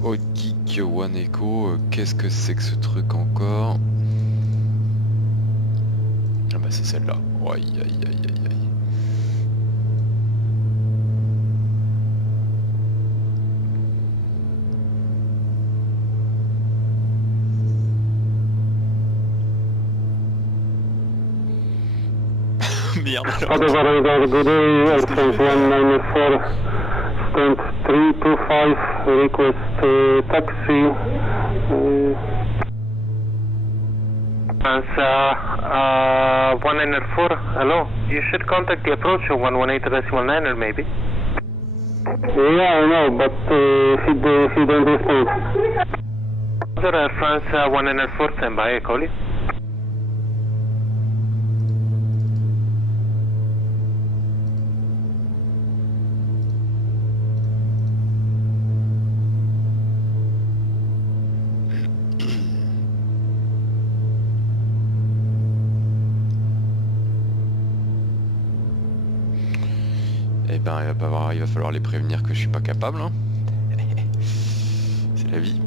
Outkick One Echo, qu'est-ce que c'est que ce truc encore? Ah bah c'est celle-là. Aïe aïe aïe aïe aïe. Merde alors. Padova Radar, good day, Air France 194, stand 325, request taxi. France 194, hello, you should contact the approach of 118.9 maybe. Yeah, I know, but he don't respond. Air France 194, stand by, I call you. Eh ben il va falloir les prévenir que je suis pas capable, hein. C'est la vie.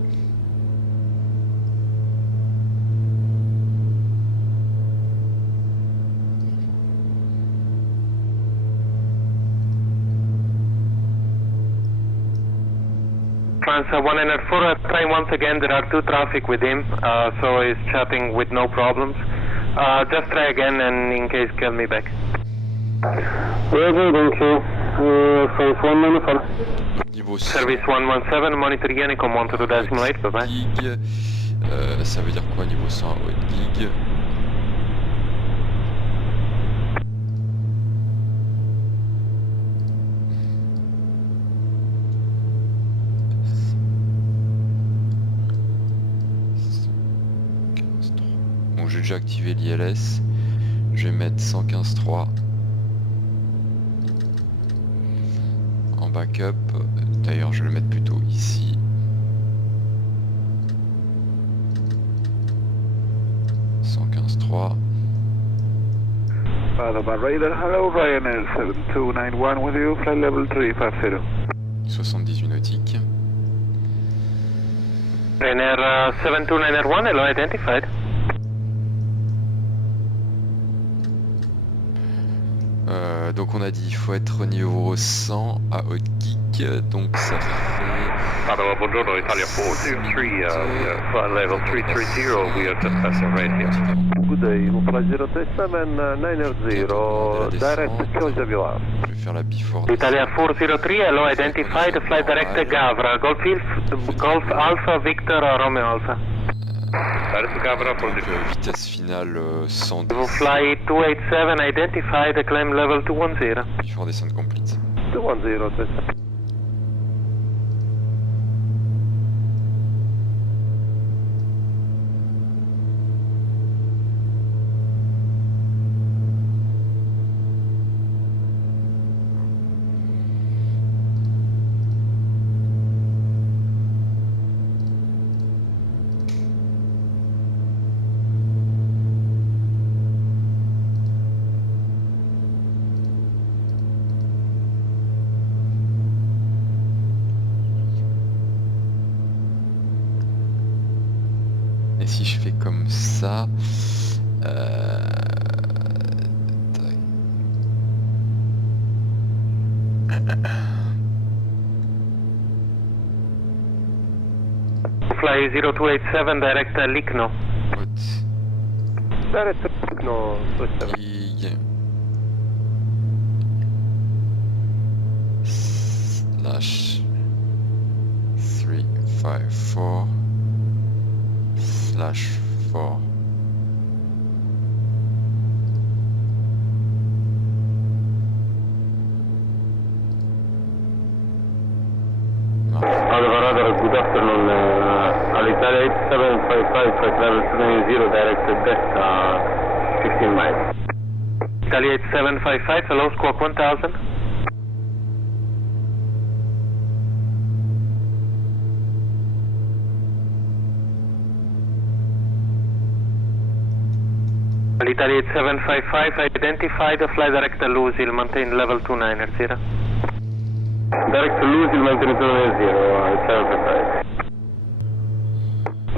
France 194, try once again, there are two traffic with him, so he's chatting with no problems. Just try again and in case call me back. Roger, thank you. France 194. Niveau Service 117, monitor Unicom 12.8, bye bye. gig, ça veut dire quoi niveau 100 gig? Bon, j'ai déjà activé l'ILS. Je vais mettre 115.3 en backup. D'ailleurs, je vais le mettre plutôt ici. Father by radar, hello Ryanair 7291 with you, flight level 350. 78 nautiques. Ryanair 72901, hello, identified. Donc on a dit il faut être au niveau 100 à Haute-Geek, donc ça fait... Padova, buongiorno, Italia 403, flight level 330, we are just passing right here. Good day, flight 03790, direct Chioggia Viola. Je vais faire la before. Italia 403, hello, identified, flight direct Gavra, Golf Alpha, Victor, Romeo Alpha. Vitesse finale 110. Vous fly 287, identified, climb level 210. Before descent complete. 210, that's it. Et si je fais comme ça... Fly 0287, direct Lickno. Direct Lickno, Gig. Slash 354 slash 4. Good afternoon, Alitalia 8755, flight level 290, direct Delta, 15 miles. Italia 8755, hello, squawk 1000. Italia 8755, identified, fly direct Lucille, maintain level 290. Direct Lucille, maintain 290, 755.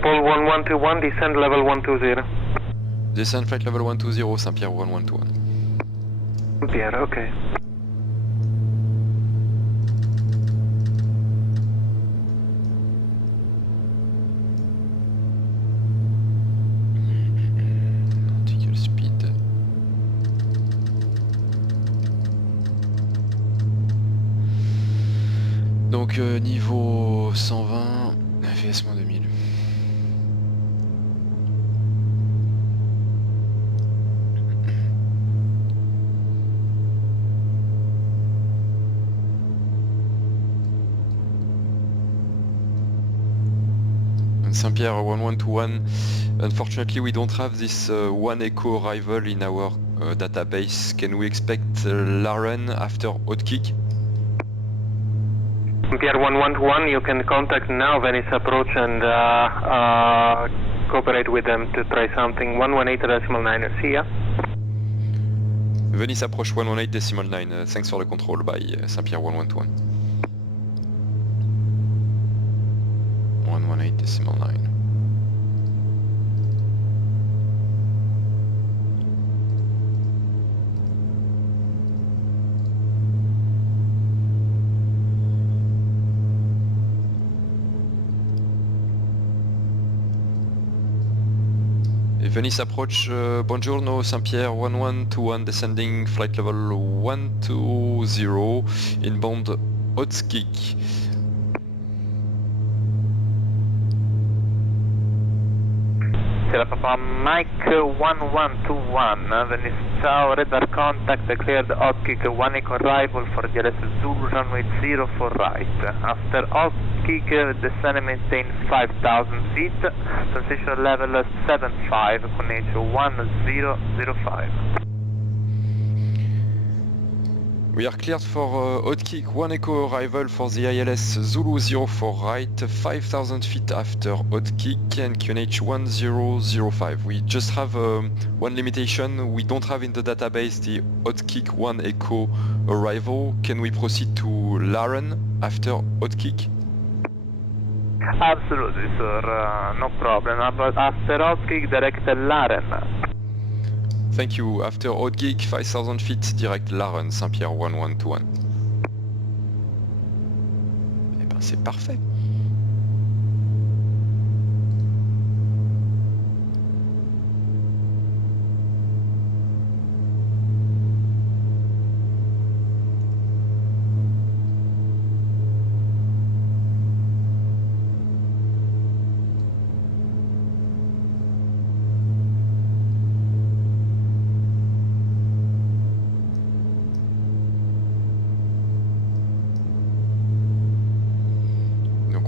Paul 1121, descend level 120. Descend flight level 120, Saint-Pierre 1121. Pierre, okay. Nautical speed. Donc niveau 120, VS moins 2000. Saint-Pierre 1121, unfortunately we don't have this one echo arrival in our database. Can we expect Laren after Haute-Geek? Pierre 1121, you can contact now Venice Approach and cooperate with them to try something. 118.9, see ya. Venice Approach 118.9, thanks for the control by Saint-Pierre 112. 118.9. Venice Approach, buongiorno, Saint-Pierre 1121, descending flight level 120, inbound Haute-Geek. Sierra Papa Mike 1121, Venice Ciao, radar contact, cleared Haute-Geek, 1 echo arrival for DLS Zulu runway 04 right. After Haute-Geek, descend maintain 5000 feet, transition level 75, con H 1005. We are cleared for Hotkick 1 Echo arrival for the ILS Zulu 04 right, 5,000 feet after Hotkick and QNH 1005. We just have one limitation, we don't have in the database the Hotkick 1 Echo arrival. Can we proceed to Laren after Hotkick? Absolutely, sir. No problem. But after Hotkick, direct Laren. Thank you. After Hotkick, 5,000 feet, direct Laren, Saint-Pierre 1121. Eh ben c'est parfait.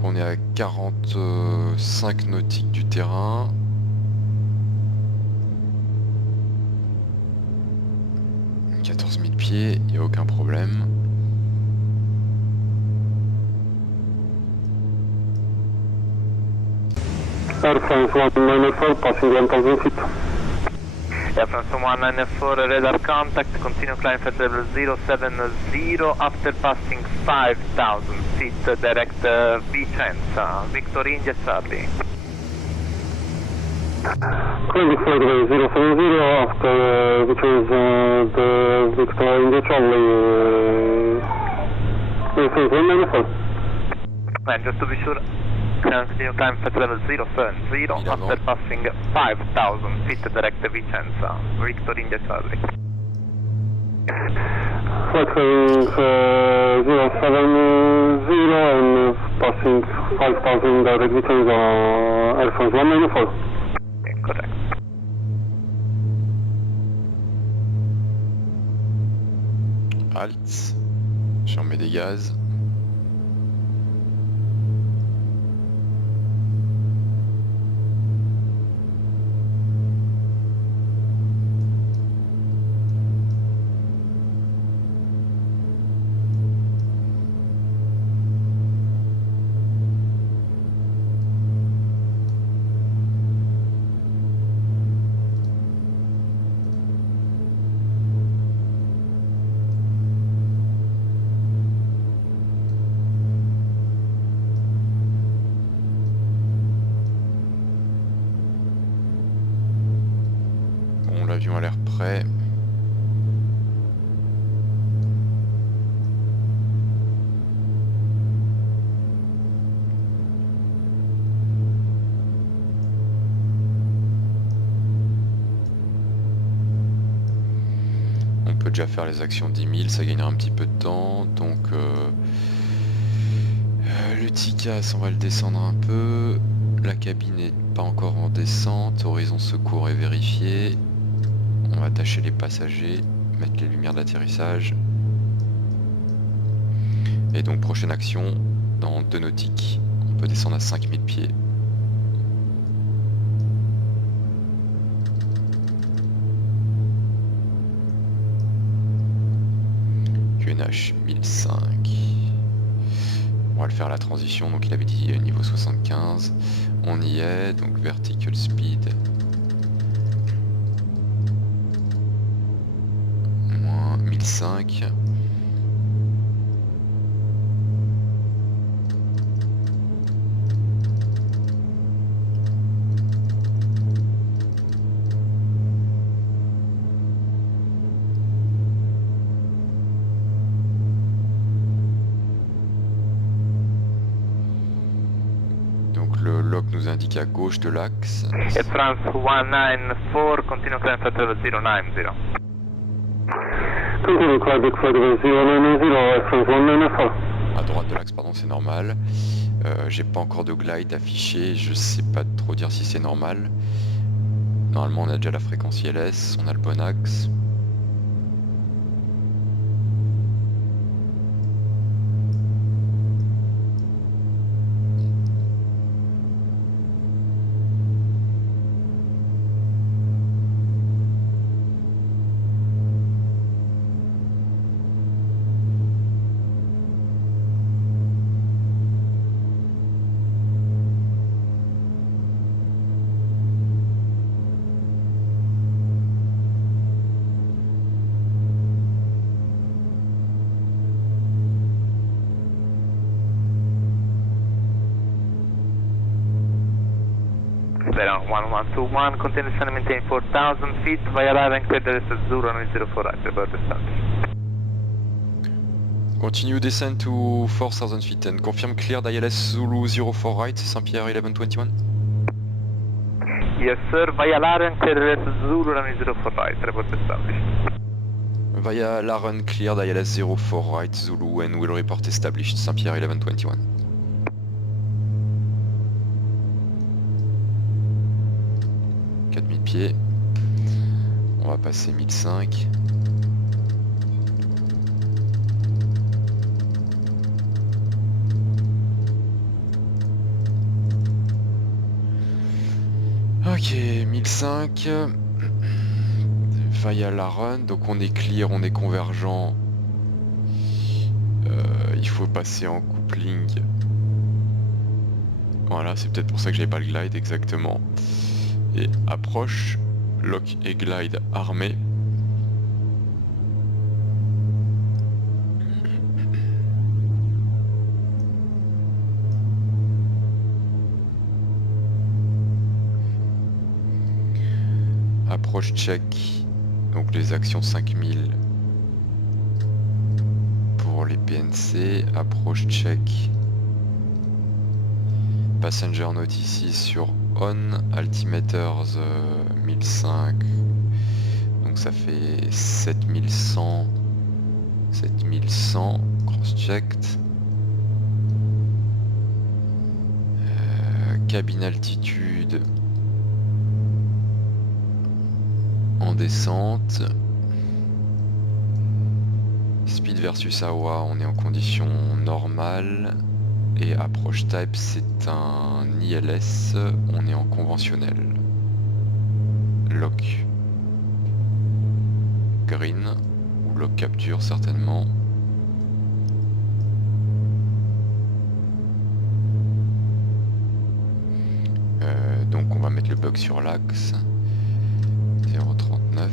On est à 45 nautiques du terrain. « 14 000 pieds, il n'y a aucun problème. Air France 194, passing 1000 feet. Air France 194, radar contact, continue climb at level 070 after passing 5,000 feet, direct Vicenza, Victor India Charlie. Climbing flight 070 after which is the Victor India Charlie, Air France 194. And just to be sure, continue climb at level 070 after passing 5,000 feet, direct Vicenza, Victor India Charlie. Flight heading 070 and passing 5,000 direct Vicenza, Air France 194. Correct. Halt. Je remets des gaz. L'avion a l'air prêt. On peut déjà faire les actions 10 000, ça gagnera un petit peu de temps. Donc le TICAS, on va le descendre un peu. La cabine n'est pas encore en descente. Horizon secours est vérifié. On va attacher les passagers, mettre les lumières d'atterrissage. Et donc prochaine action, dans 2 nautiques, on peut descendre à 5000 pieds. QNH 1005. On va le faire à la transition, donc il avait dit niveau 75. On y est, donc vertical speed. 1005. Donc le log nous indique à gauche de l'axe. Air France 194, continue climb at level 090. Continue Quebec flight 090, Air France 194. À droite de l'axe, pardon, c'est normal. J'ai pas encore de glide affiché, je sais pas trop dire si c'est normal. Normalement on a déjà la fréquence ILS, on a le bon axe. Bearing 1121, continue descend and maintain 4,000 feet via line and clear the rest of Zulu runway 04 right, report established. Continue descent to 4,000 feet and confirm cleared ILS Zulu 04 right, Saint-Pierre 1121. Yes sir, via Laren, clear the rest of Zulu runway 04 right, report established. Via Laren cleared ILS 04 right Zulu and will report established, Saint-Pierre 1121. Pieds. On va passer 1005. Ok, 1005. Via la run, donc on est clear, on est convergent. Il faut passer en coupling. Voilà, c'est peut-être pour ça que j'avais pas le glide exactement. Et approche, lock et glide armé. Approche check, donc les actions 5000 pour les PNC. Approche check. Passenger note ici sur on, altimeters 1005, donc ça fait 7100, cross-checked. Cabine altitude en descente. Speed versus AOA, on est en condition normale. Et approche type, c'est un ILS, on est en conventionnel. Lock green, ou lock capture certainement. Donc on va mettre le bug sur l'axe. 039.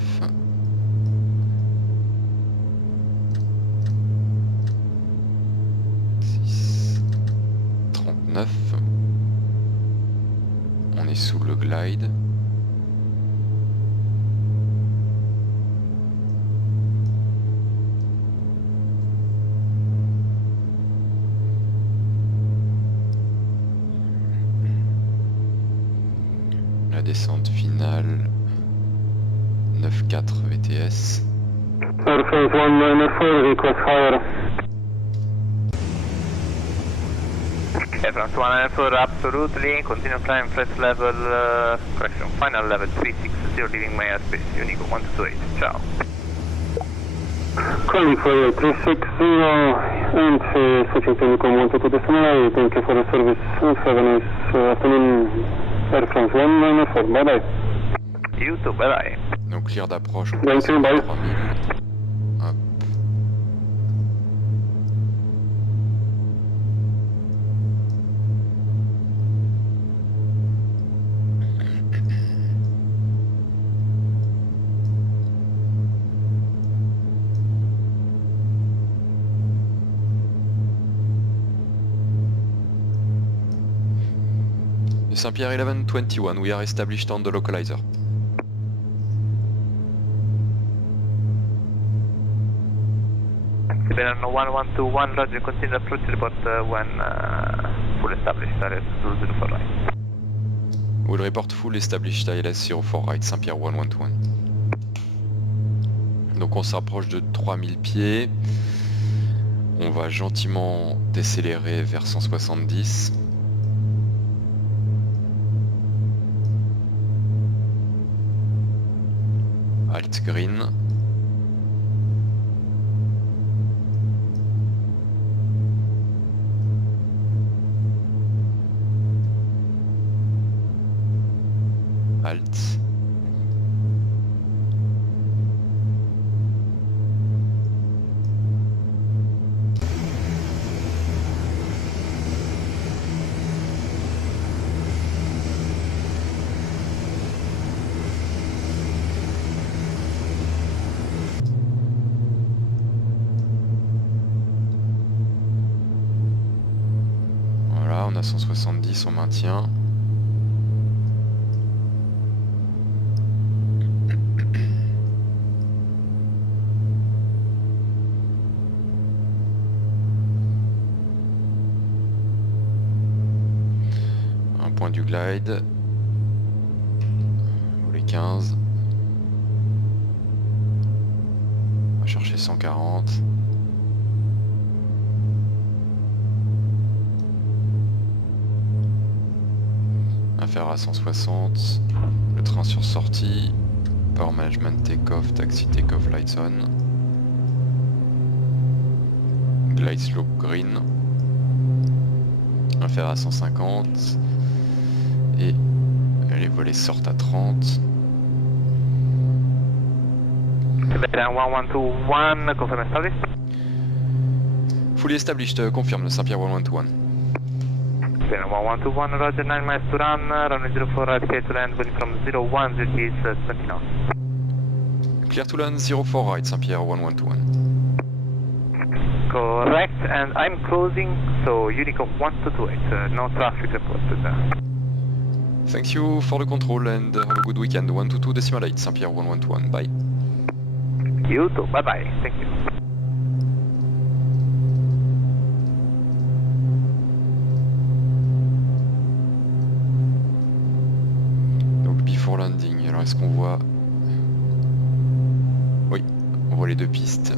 On est sous le glide. La descente finale 9.4 VTS. Air France 194, request higher. Air France 194, absolutely. Continue climb first level, correction, final level 360, leaving my airspace, Unico 128. Ciao. Calling for 360 and switching to Unico 122.9. Thank you for the service. Have a nice afternoon. Air France 194, bye bye. You too, bye bye. Donc clear d'approche. Thank you, bye. 3000. Hop. Saint-Pierre 1121, we are established on the localizer. Siberian 1121, Roger, continue approach report when full established, ILS 04 right. Will report full established ILS 04 right, Saint-Pierre 1121. Donc on s'approche de 3000 pieds. On va gentiment décélérer vers 170. Alt green. Alt. Voilà, on a 170, on maintient. point du glide. Les 15. On va chercher 140. On va faire à 160. Le train sur sortie. Power management take-off, taxi take-off, lights on. Glide slope green. On va faire à 150. Et les volets sortent à 30. Tibetan 1121, confirm established. Fully established, confirm, Saint-Pierre 1121. Tibetan 1121, roger, 9 miles to run, runway 04 right, clear to land, going from 01, this is 20 knots. Clear to land 04 right, Saint-Pierre 1121. Correct, and I'm closing, so Unico 1228, no traffic reported. Thank you for the control and have a good weekend. 122.8, Saint-Pierre 1121, bye. You too, bye bye, thank you. Donc before landing, alors est-ce qu'on voit... Oui, on voit les deux pistes.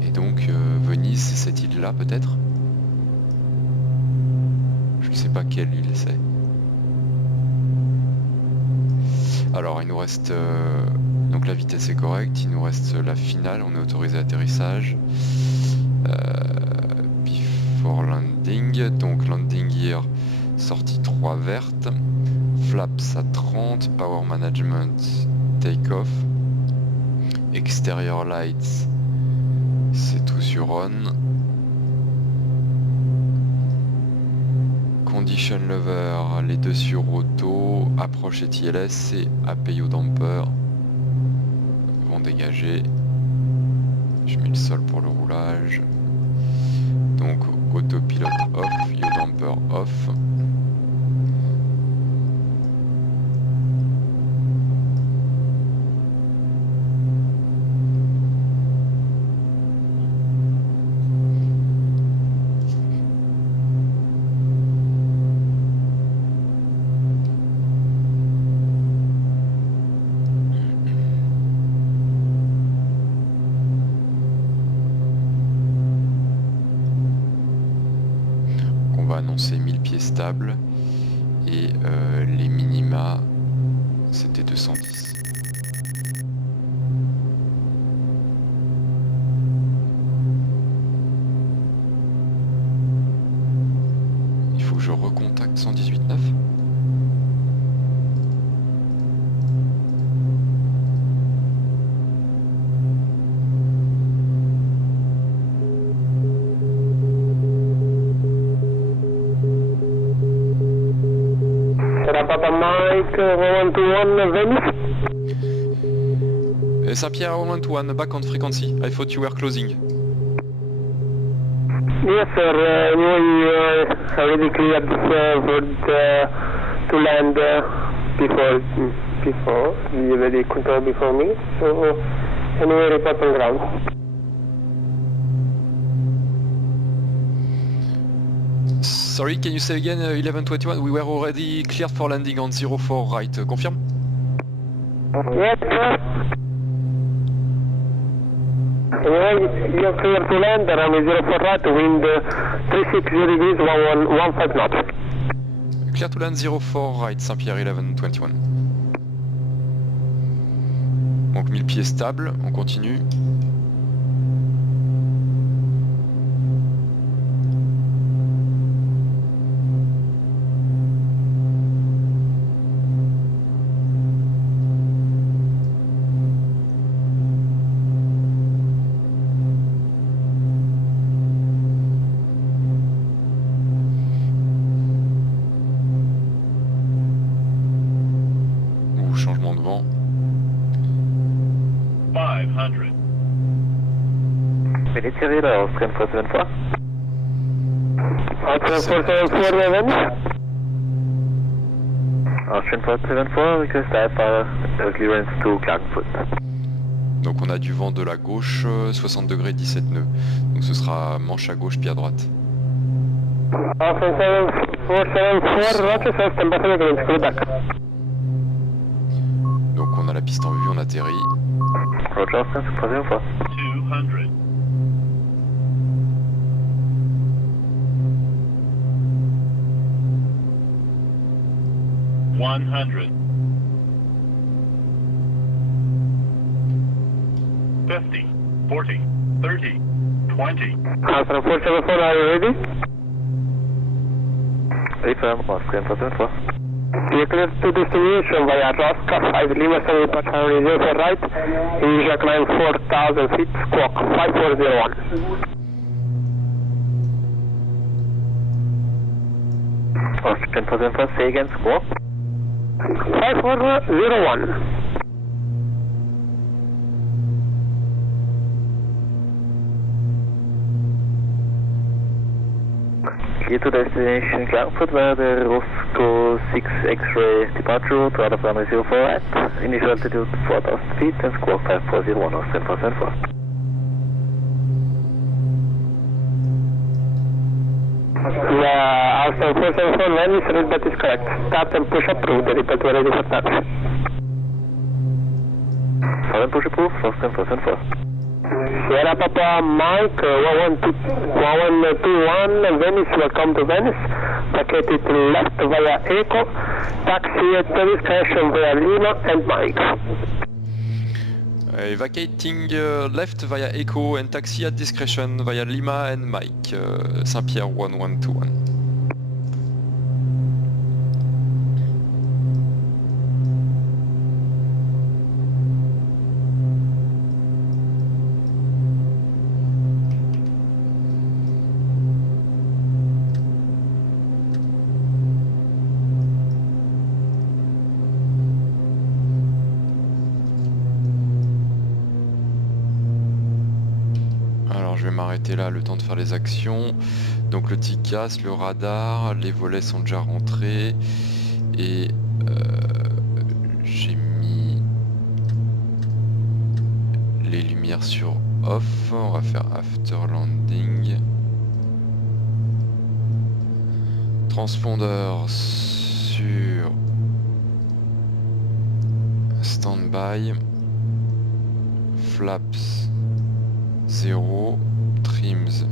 Et donc Venise, c'est cette île-là peut-être? Je ne sais pas quelle île c'est. Alors il nous reste... donc la vitesse est correcte, il nous reste la finale, on est autorisé à atterrissage. Before landing, donc landing gear, sortie 3 verte. Flaps à 30, power management, take off. Exterior lights, c'est tout sur on. Condition lever, les deux sur auto, approche et TLS et API au damper vont dégager. Je mets le sol pour le roulage. Donc autopilote off, yaw damper off. Annoncer 1000 pieds stables et les minima c'était 210. Il faut que je recontacte 118.9. Papa Mike 121 Venice. Saint-Pierre 121, back on frequency. I thought you were closing. Yes sir, we already cleared to land before you already control before me, so anyway report on ground. Sorry, can you say again 1121? We were already cleared for landing on 04 right. Confirm? Yes, sir. Anyway, you're clear to land, runway 04 right, wind 360 degrees, 15 knots. Clear to land 04 right, Saint-Pierre 1121. Donc 1000 pieds stables, on continue. Changement de vent. 500. Minute Cyril, Austrian 474. Austrian 474, Venice. Austrian 474, request IFR clearance to Klagenfurt. Donc on a du vent de la gauche, 60 degrés 17 nœuds. Donc ce sera manche à gauche, pied à droite. Alpha 7474, Roger, system Buffalo Green, call back. Donc on a la piste en vue, on atterrit. Roger, Austin, 304. 200. 100. 50, 40, 30, 20. Alpha 474, are you ready? Affirm, Austin, 304. You clear to destination via Rosca 5 Lima 7 departure radio for right. Initial climb 4,000 feet, squawk 5401. Austin, 304, say again, squawk. 5401. Clear to destination Frankfurt via the Roscoe 6 X-ray departure route, radar runway 04 at initial altitude 4,000 feet and squawk 5401, Austin 404. Yeah, Alpha 474, land is read, that is correct. Start and push approved, the report ready for touch. Start and push approved, Austin 404. Sierra Papa Mike 1121 Venice, welcome to Venice. Vacated left via Echo, taxi at discretion via Lima and Mike. Vacating left via Echo and taxi at discretion via Lima and Mike, Saint-Pierre 1121. Je vais m'arrêter là le temps de faire les actions. Donc le TICAS, le radar, les volets sont déjà rentrés et j'ai mis les lumières sur off. On va faire after landing. Transpondeur sur standby. Flaps 0, trims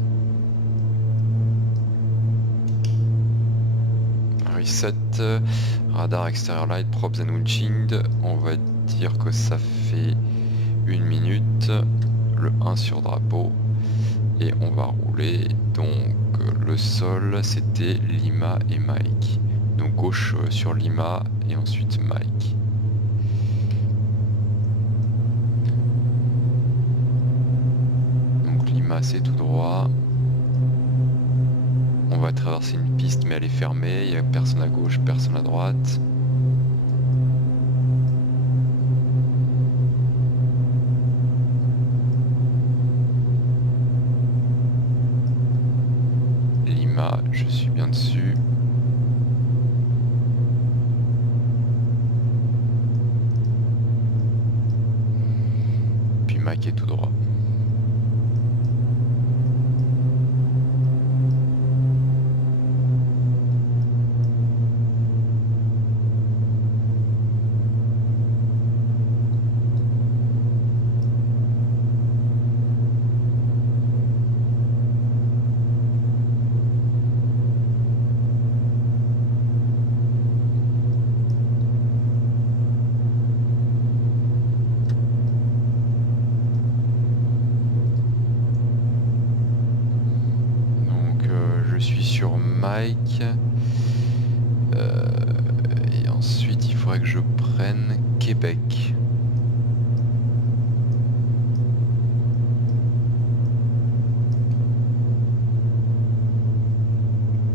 reset, radar extérieur light, props and windshield, on va dire que ça fait 1 minute, le 1 sur drapeau et on va rouler. Donc le sol c'était Lima et Mike, donc gauche sur Lima et ensuite Mike. C'est tout droit. On va traverser une piste mais elle est fermée, il n'y a personne à gauche, personne à droite. Lima, je suis bien dessus. Puis Mike est tout droit. Mike et ensuite il faudrait que je prenne Québec.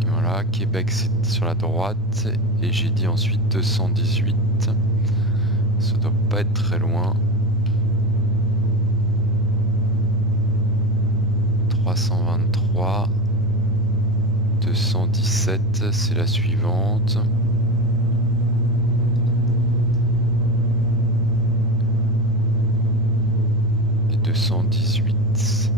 Voilà, Québec c'est sur la droite et j'ai dit ensuite 218. Ça doit pas être très loin. 323. 217, c'est la suivante. Et 218.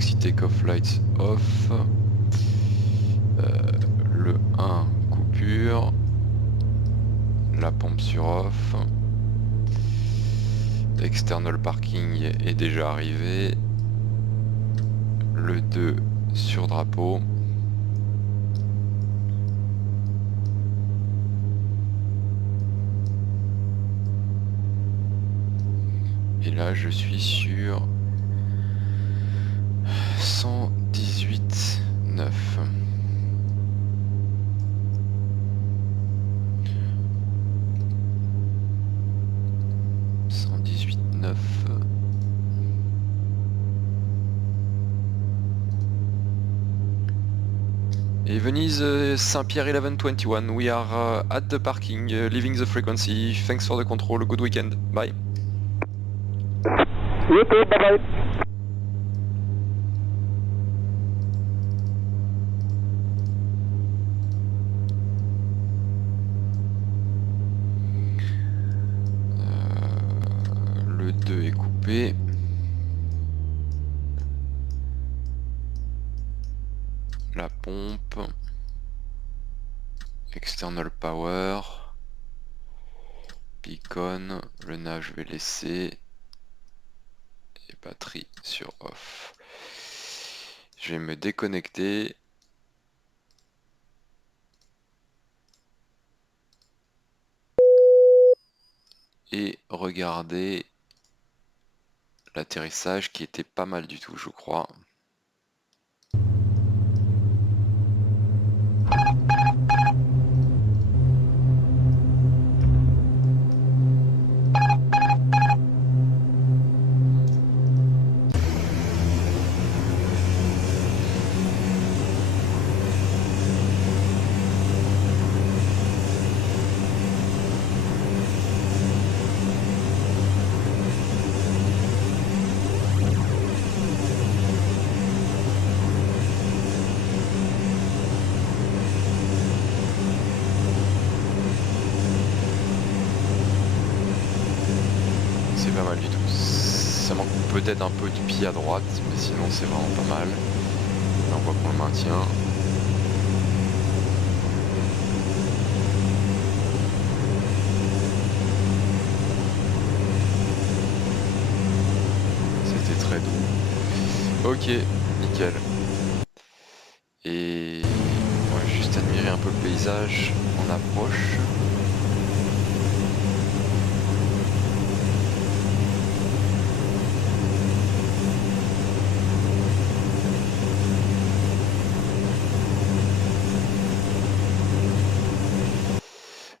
taxi take-off lights off. Le 1 coupure. La pompe sur off. External parking est déjà arrivé. Le 2 sur drapeau. Et là je suis sur 118,9. Et Venise, Saint-Pierre 1121, we are at the parking, leaving the frequency. Thanks for the control, good weekend, bye. You too, bye bye. Le 2 est coupé. La pompe. External power. Beacon. Le nav je vais laisser. Et batterie sur off. Je vais me déconnecter. Et regarder l'atterrissage qui était pas mal du tout, je crois. C'est pas mal du tout. Ça manque peut-être un peu du pied à droite, mais sinon c'est vraiment pas mal. Là, on voit qu'on le maintient. C'était très doux. Ok, nickel. Et on va juste admirer un peu le paysage en approche.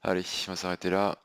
Allez, on va s'arrêter là.